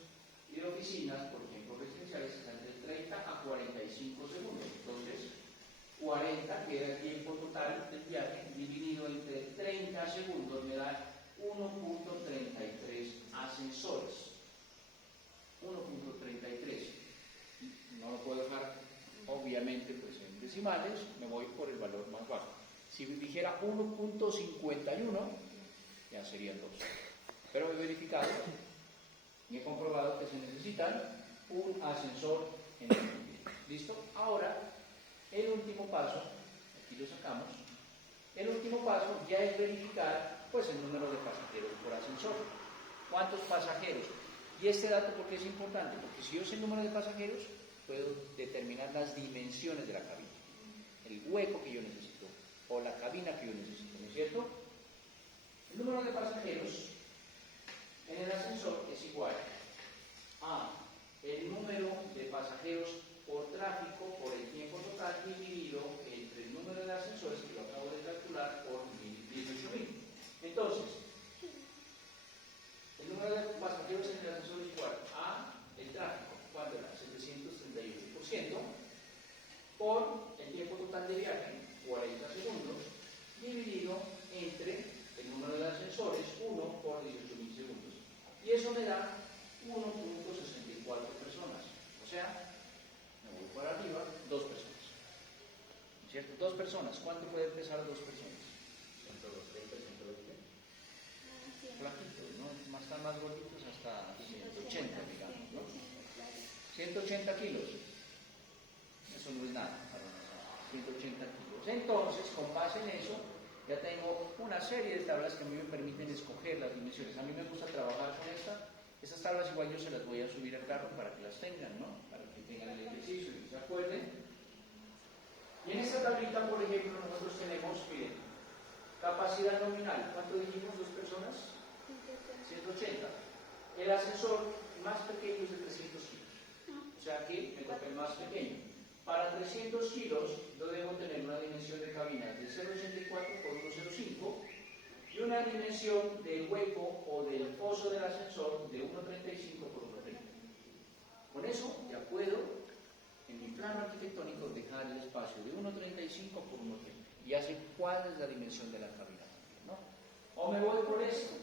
y oficinas, por ejemplo residenciales, está entre 30 a 45 segundos. Entonces, 40, que era el tiempo total del viaje, dividido entre 30 segundos, me da 1.33 ascensores. 1.33. No lo puedo dejar, obviamente, pues en decimales, me voy por el valor más bajo. Si dijera 1.51, ya serían 2. Pero he verificado y he comprobado que se necesitan un ascensor en el ambiente. ¿Listo? Ahora, el último paso, aquí lo sacamos, el último paso ya es verificar pues el número de pasajeros por ascensor. ¿Cuántos pasajeros? Y este dato, ¿por qué es importante? Porque si yo sé el número de pasajeros, puedo determinar las dimensiones de la cabina, el hueco que yo necesito o la cabina que yo necesito, ¿no es cierto? El número de pasajeros en el ascensor es igual a el número de pasajeros por tráfico por el tiempo total dividido entre el número de ascensores que lo acabo de calcular por 18.000. Entonces, el número de pasajeros en el ascensor es igual a el tráfico, ¿cuánto era? 738%, por el tiempo total de viaje, 40 segundos, dividido entre el número de ascensores, 1 por 18.000 segundos. Y eso me da 1.64 personas. O sea, me voy para arriba, 2 personas. ¿No es cierto? 2 personas. ¿Cuánto puede pesar 2 personas? 120, 120. Flaquitos, ¿no? Están más gorditos hasta 180, digamos, ¿no? 180 kilos. Eso no es nada para nosotros. 180 kilos. Entonces, con base en eso, ya tengo una serie de tablas que a mí me permiten escoger las dimensiones. A mí me gusta trabajar con esta. Estas tablas igual yo se las voy a subir al carro para que las tengan, ¿no? Para que tengan el ejercicio y se acuerden. Y en esta tablita, por ejemplo, nosotros tenemos, miren, capacidad nominal. ¿Cuánto dijimos? ¿2 personas? 180. El ascensor más pequeño es de 300 kilos. O sea que me toca el más pequeño. Para 300 kilos, yo debo tener una dimensión de cabina de 0,84 por 1,05 y una dimensión del hueco o del foso del ascensor de 1,35 por 1,30. Con eso ya puedo, en mi plano arquitectónico, dejar el espacio de 1,35 por 1,30 y ya sé cuál es la dimensión de la cabina también, ¿no? O me voy por esto.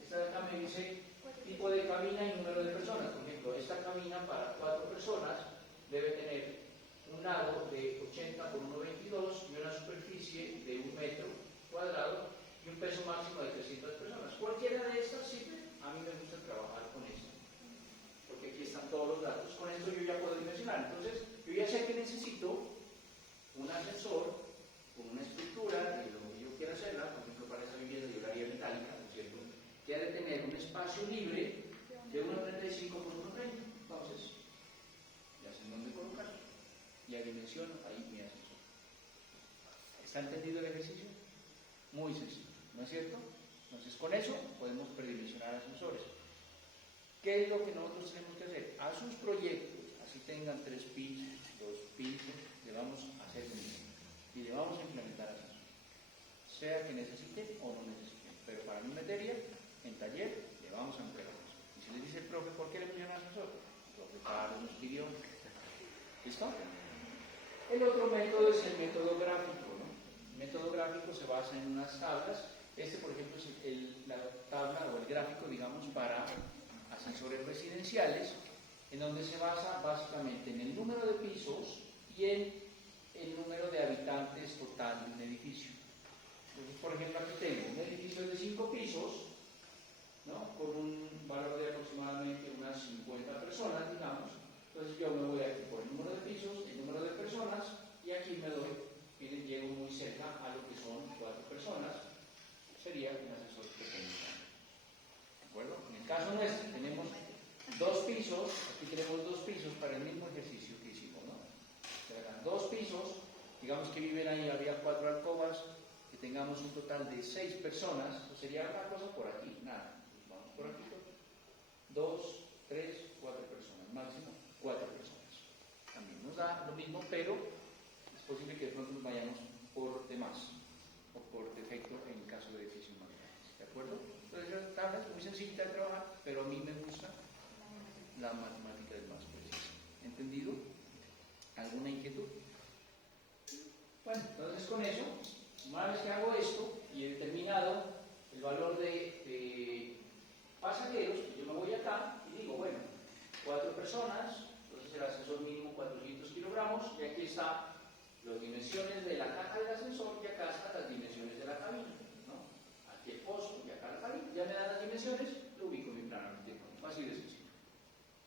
Esta de acá me dice tipo de cabina y número de personas. Por ejemplo, esta cabina para 4 personas debe tener un lado de 80 por 1,22 y una superficie de 1 metro cuadrado y un peso máximo de 300 personas. Cualquiera de estas sirve. A mí me gusta trabajar con esto, porque aquí están todos los datos. Con esto yo ya puedo dimensionar. Entonces, yo ya sé que necesito un ascensor con una estructura de lo que yo quiera hacerla. Por ejemplo, para esa vivienda yo la haría metálica, ¿no es cierto? Que ha de tener un espacio libre de 1,35 por 1,30. Entonces, ya sé dónde colocarlo. Y a dimensionar selecciono ahí mi ascensor. ¿Está entendido el ejercicio? Muy sencillo, ¿no es cierto? Entonces con eso podemos predimensionar ascensores. ¿Qué es lo que nosotros tenemos que hacer? A sus proyectos, así tengan 3 pisos, 2 pisos, le vamos a hacer un diseño y le vamos a implementar ascensores, sea que necesiten o no necesiten. Pero para mi materia, en taller, le vamos a emplear ascensor. Y si le dice el profe, ¿por qué le pusieron ascensor? El profe Carlos nos pidió. ¿Listo? El otro método es el método gráfico, ¿no? El método gráfico se basa en unas tablas. Este, por ejemplo, es la tabla o el gráfico, digamos, para ascensores residenciales, en donde se basa básicamente en el número de pisos y en el número de habitantes total de un edificio. Entonces, por ejemplo, aquí tengo un edificio de 5 pisos, ¿no? Con un valor de aproximadamente unas 50 personas, digamos. Entonces yo me voy aquí por el número de pisos, el número de personas, y aquí me doy, miren, llego muy cerca a lo que son 4 personas, sería un ascensor pequeño. ¿De acuerdo? En el caso nuestro tenemos 2 pisos, aquí tenemos 2 pisos para el mismo ejercicio que hicimos, ¿no? Serán 2 pisos, digamos que viven ahí, había 4 alcobas, que tengamos un total de 6 personas, o sería una cosa por aquí, nada, vamos por aquí, 2, 3, 4 personas, máximo 4 personas. También nos da lo mismo, pero es posible que de pronto nos vayamos por demás o por defecto en caso de edificios más grandes. ¿De acuerdo? Entonces la tabla es muy sencilla de trabajar, pero a mí me gusta la matemática del más preciso. ¿Entendido? ¿Alguna inquietud? Bueno, entonces con eso, una vez que hago esto y he determinado el valor de pasajeros, yo me voy acá y digo, bueno, 4 personas, entonces el ascensor mínimo 400 kilogramos, y aquí están las dimensiones de la caja del ascensor y acá están las dimensiones de la cabina, ¿no? Aquí el pozo y acá la cabina, ya me dan las dimensiones, lo ubico en mi plano arquitectónico, así de sencillo.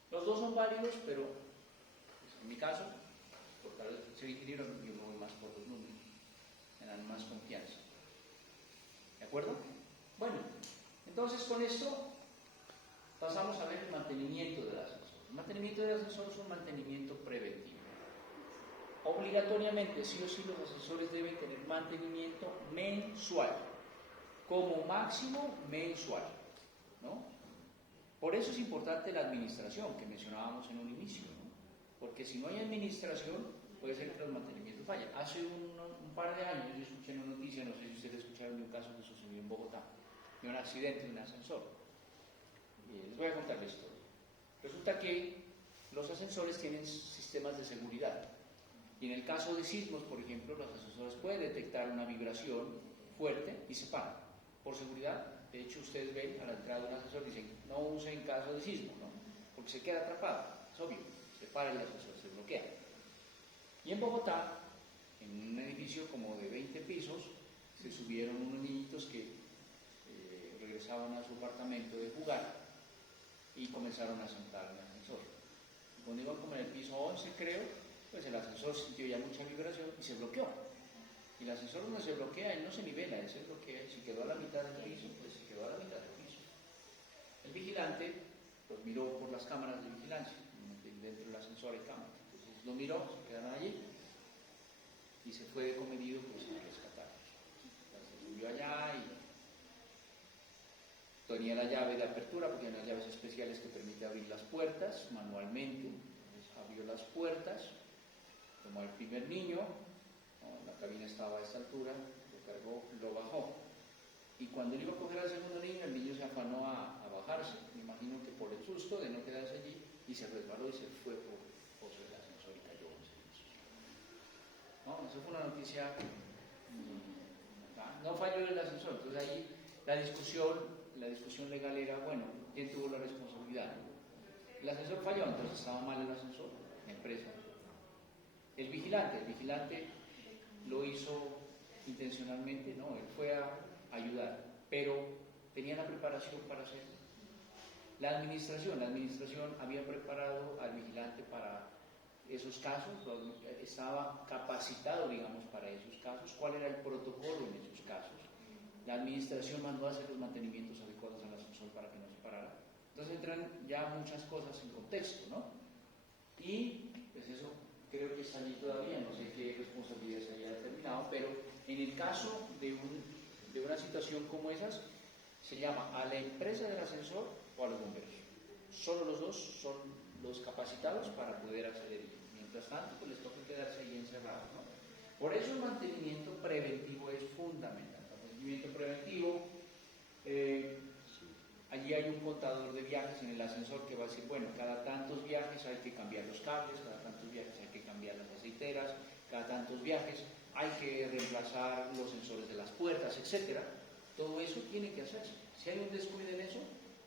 Los dos son válidos, pero pues, en mi caso, por tal vez ser ingeniero, yo me voy más por los números, me dan más confianza. ¿De acuerdo? Bueno, entonces con esto pasamos a ver el mantenimiento del ascensor. El mantenimiento del ascensor es un mantenimiento preventivo. Obligatoriamente, sí o sí, los ascensores deben tener mantenimiento mensual, como máximo mensual, ¿no? Por eso es importante la administración que mencionábamos en un inicio, ¿no? Porque si no hay administración, puede ser que los mantenimientos fallen. Hace un par de años yo escuché una noticia, no sé si ustedes escucharon de un caso que sucedió en Bogotá, de un accidente de un ascensor. Y les voy a contar la historia. Resulta que los ascensores tienen sistemas de seguridad. Y en el caso de sismos, por ejemplo, los ascensores pueden detectar una vibración fuerte y se paran. Por seguridad, de hecho, ustedes ven a la entrada de un ascensor, dicen, no use en caso de sismo, ¿no? Porque se queda atrapado, es obvio, se para el ascensor, se bloquea. Y en Bogotá, en un edificio como de 20 pisos, se subieron unos niñitos que regresaban a su apartamento de jugar y comenzaron a sentar en el ascensor. Y cuando iban como en el piso 11, creo, pues el ascensor sintió ya mucha vibración y se bloqueó. Y el ascensor no se bloquea, él no se nivela, él se bloquea. Si quedó a la mitad del piso, pues se quedó a la mitad del piso. El vigilante los miró por las cámaras de vigilancia, dentro del ascensor hay cámaras. Entonces lo miró, se quedaron allí y se fue comedido pues a rescatar. Entonces subió allá y tenía la llave de apertura, porque hay unas llaves especiales que permiten abrir las puertas manualmente. Entonces abrió las puertas, tomó al primer niño, la cabina estaba a esta altura, lo cargó, lo bajó. Y cuando él iba a coger al segundo niño, el niño se afanó a bajarse, me imagino que por el susto de no quedarse allí, y se resbaló y se fue por el ascensor y cayó en silencio. No, eso fue una noticia, no falló el ascensor. Entonces ahí la discusión legal era, bueno, ¿quién tuvo la responsabilidad? El ascensor falló, entonces estaba mal el ascensor, la empresa. El vigilante lo hizo intencionalmente, no, él fue a ayudar, pero tenía la preparación para hacerlo. La administración había preparado al vigilante para esos casos, estaba capacitado, digamos, para esos casos. ¿Cuál era el protocolo en esos casos? La administración mandó a hacer los mantenimientos adecuados al ascensor para que no se parara. Entonces entran ya muchas cosas en contexto, ¿no? Y pues eso creo que está allí todavía, no sé qué responsabilidad se haya determinado, pero en el caso de una situación como esas, se llama a la empresa del ascensor o a los bomberos. Solo los dos son los capacitados para poder acceder. Mientras tanto, pues les toca quedarse ahí encerrados, ¿no? Por eso el mantenimiento preventivo es fundamental. El mantenimiento preventivo, allí hay un contador de viajes en el ascensor que va a decir, bueno, cada tantos viajes hay que cambiar los cables, cada tantos viajes hay que cambiar las aceiteras, cada tantos viajes hay que reemplazar los sensores de las puertas, etcétera. Todo eso tiene que hacerse. Si hay un descuido en eso,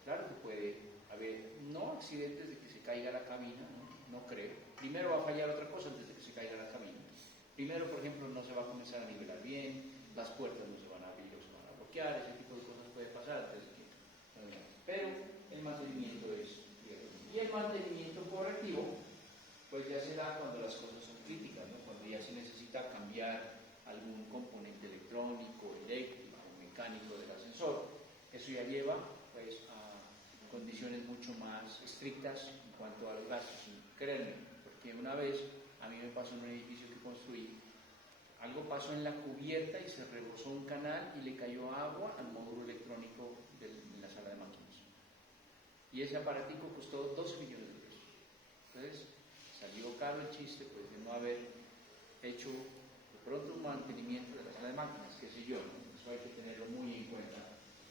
claro que puede haber, no accidentes de que se caiga la cabina, no creo. Primero va a fallar otra cosa antes de que se caiga la cabina. Primero, por ejemplo, no se va a comenzar a nivelar bien, las puertas no se van a abrir o se van a bloquear, ese tipo de cosas puede pasar antes de que... Pero el mantenimiento es... Y el mantenimiento correctivo, pues ya se da cuando las cosas son críticas, ¿no? Cuando ya se necesita cambiar algún componente electrónico, eléctrico, mecánico del ascensor. Eso ya lleva pues a condiciones mucho más estrictas en cuanto a los gastos. Y créanme, porque una vez a mí me pasó en un edificio que construí, algo pasó en la cubierta y se rebosó un canal y le cayó agua al módulo electrónico de la sala de máquinas. Y ese aparatico costó 12 millones de pesos. Entonces, salió caro el chiste pues, de no haber hecho de pronto un mantenimiento de la sala de máquinas, qué sé yo, ¿no? Eso hay que tenerlo muy en cuenta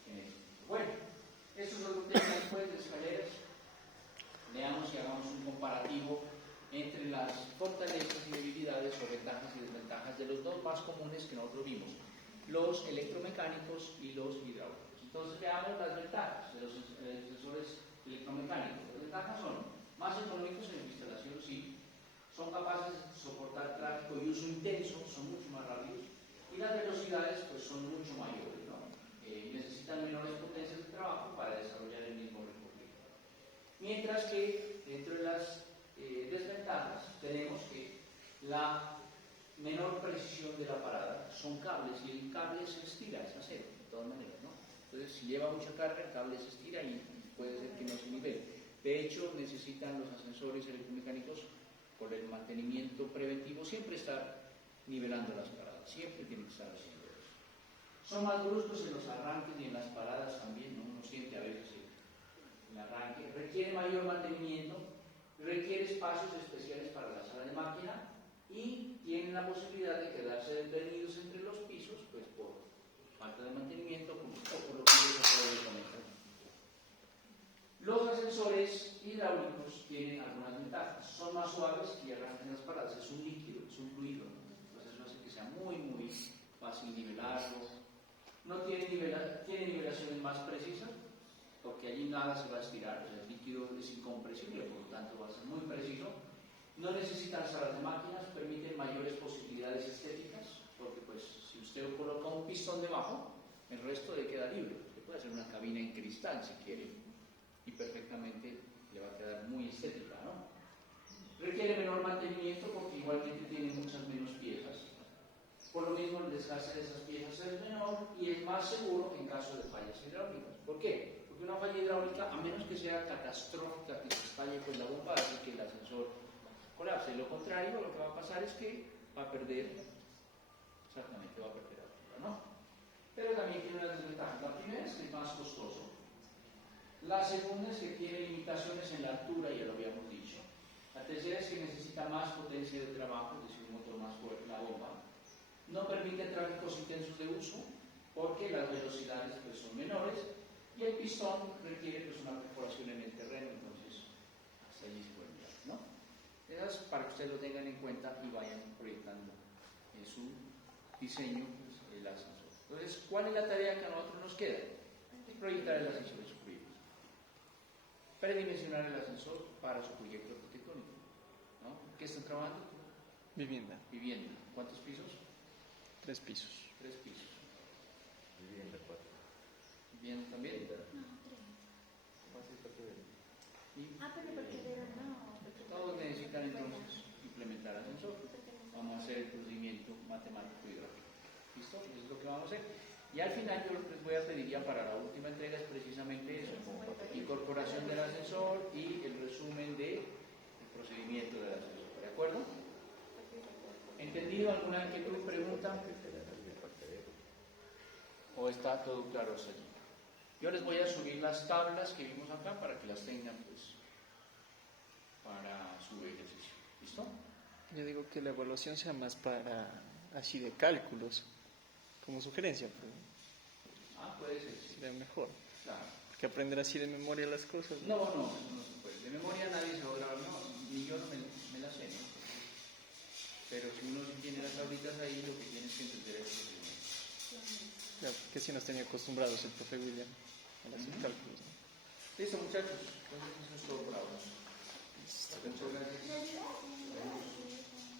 en esto. Bueno, estos son los temas después de escaleras. Leamos y hagamos un comparativo entre las fortalezas y debilidades o ventajas y desventajas de los dos más comunes que nosotros vimos, los electromecánicos y los hidráulicos. Entonces veamos las ventajas de los sensores electromecánicos. Las ventajas son más económicos en su instalación, sí, son capaces de soportar tráfico y uso intenso, son mucho más rápidos, y las velocidades pues son mucho mayores, ¿no? Necesitan menores potencias de trabajo para desarrollar el mismo recorrido. Mientras que dentro de las desventajas tenemos que la menor precisión de la parada son cables y el cable se estira, es acero, de todas maneras, ¿no? Entonces si lleva mucha carga el cable se estira y puede ser que no se nivele. De hecho necesitan los ascensores electromecánicos por el mantenimiento preventivo siempre estar nivelando las paradas, siempre tienen que estar haciendo eso. Son más bruscos en los arranques y en las paradas también, ¿no? Uno siente a veces el arranque, requiere mayor mantenimiento, requiere espacios especiales para la sala de máquina y tienen la posibilidad de quedarse detenidos entre los pisos, pues por falta de mantenimiento, o por lo que yo acabo de comentar. Los ascensores hidráulicos tienen algunas ventajas, son más suaves y arrancan las paradas, es un líquido, es un fluido, ¿no? Entonces eso hace que sea muy fácil nivelarlo. No tiene nivelaciones más precisas, porque allí nada se va a estirar, o sea, el líquido es incompresible, por lo tanto va a ser muy preciso. No necesitan salas de máquinas, permiten mayores posibilidades estéticas, porque pues si usted coloca un pistón debajo, el resto le queda libre. Usted puede hacer una cabina en cristal si quiere, y perfectamente le va a quedar muy estética, ¿no? Requiere menor mantenimiento porque igualmente tiene muchas menos piezas. Por lo mismo el desgaste de esas piezas es menor y es más seguro en caso de fallas hidráulicas. ¿Por qué? Porque una falla hidráulica, a menos que sea catastrófica, que se estalle con la bomba, hace que el ascensor colapse. Lo contrario, lo que va a pasar es que va a perder, exactamente, va a perder altura, ¿no? Pero también tiene unas desventajas. La primera es que es más costoso. La segunda es que tiene limitaciones en la altura, ya lo habíamos dicho. La tercera es que necesita más potencia de trabajo, es decir, un motor más fuerte, la bomba. No permite tráficos intensos de uso, porque las velocidades pues, son menores, y el pistón requiere pues, una perforación en el terreno, entonces hasta allí se puede mirar, ¿no? Esas para que ustedes lo tengan en cuenta y vayan proyectando en su diseño pues, el ascensor. Entonces, ¿cuál es la tarea que a nosotros nos queda? Es proyectar el ascensor en su proyecto. Predimensionar el ascensor para su proyecto arquitectónico, ¿no? ¿Qué están trabajando? Vivienda. Vivienda. ¿Cuántos pisos? 3 pisos. 3 pisos. Vivienda 4. ¿Vivienda también? Pero porque no. Todos necesitan entonces implementar ascensor. Vamos a hacer el procedimiento matemático y gráfico. ¿Listo? Eso es lo que vamos a hacer. Y al final yo les voy a pedir ya para la última entrega es precisamente eso, incorporación del ascensor y el resumen del procedimiento del ascensor. ¿De acuerdo? ¿Entendido? ¿Alguna inquietud, pregunta? ¿O está todo claro hasta allí? Yo les voy a subir las tablas que vimos acá para que las tengan, pues, para su ejercicio. ¿Listo? Yo digo que la evaluación sea más para así de cálculos, como sugerencia, pues, Puede ser, sí. sería mejor. Claro. Porque aprender así de memoria las cosas. No, eso no se puede. De memoria nadie se va a grabar, no, ni yo no me la sé, ¿no? Pero si uno tiene las tablitas ahí, lo que tienes que entender es lo primero. Ya, porque si nos tenía acostumbrados el profe William a hacer cálculos. ¿No? Listo, muchachos. Entonces eso es todo por ahora. Muchas gracias.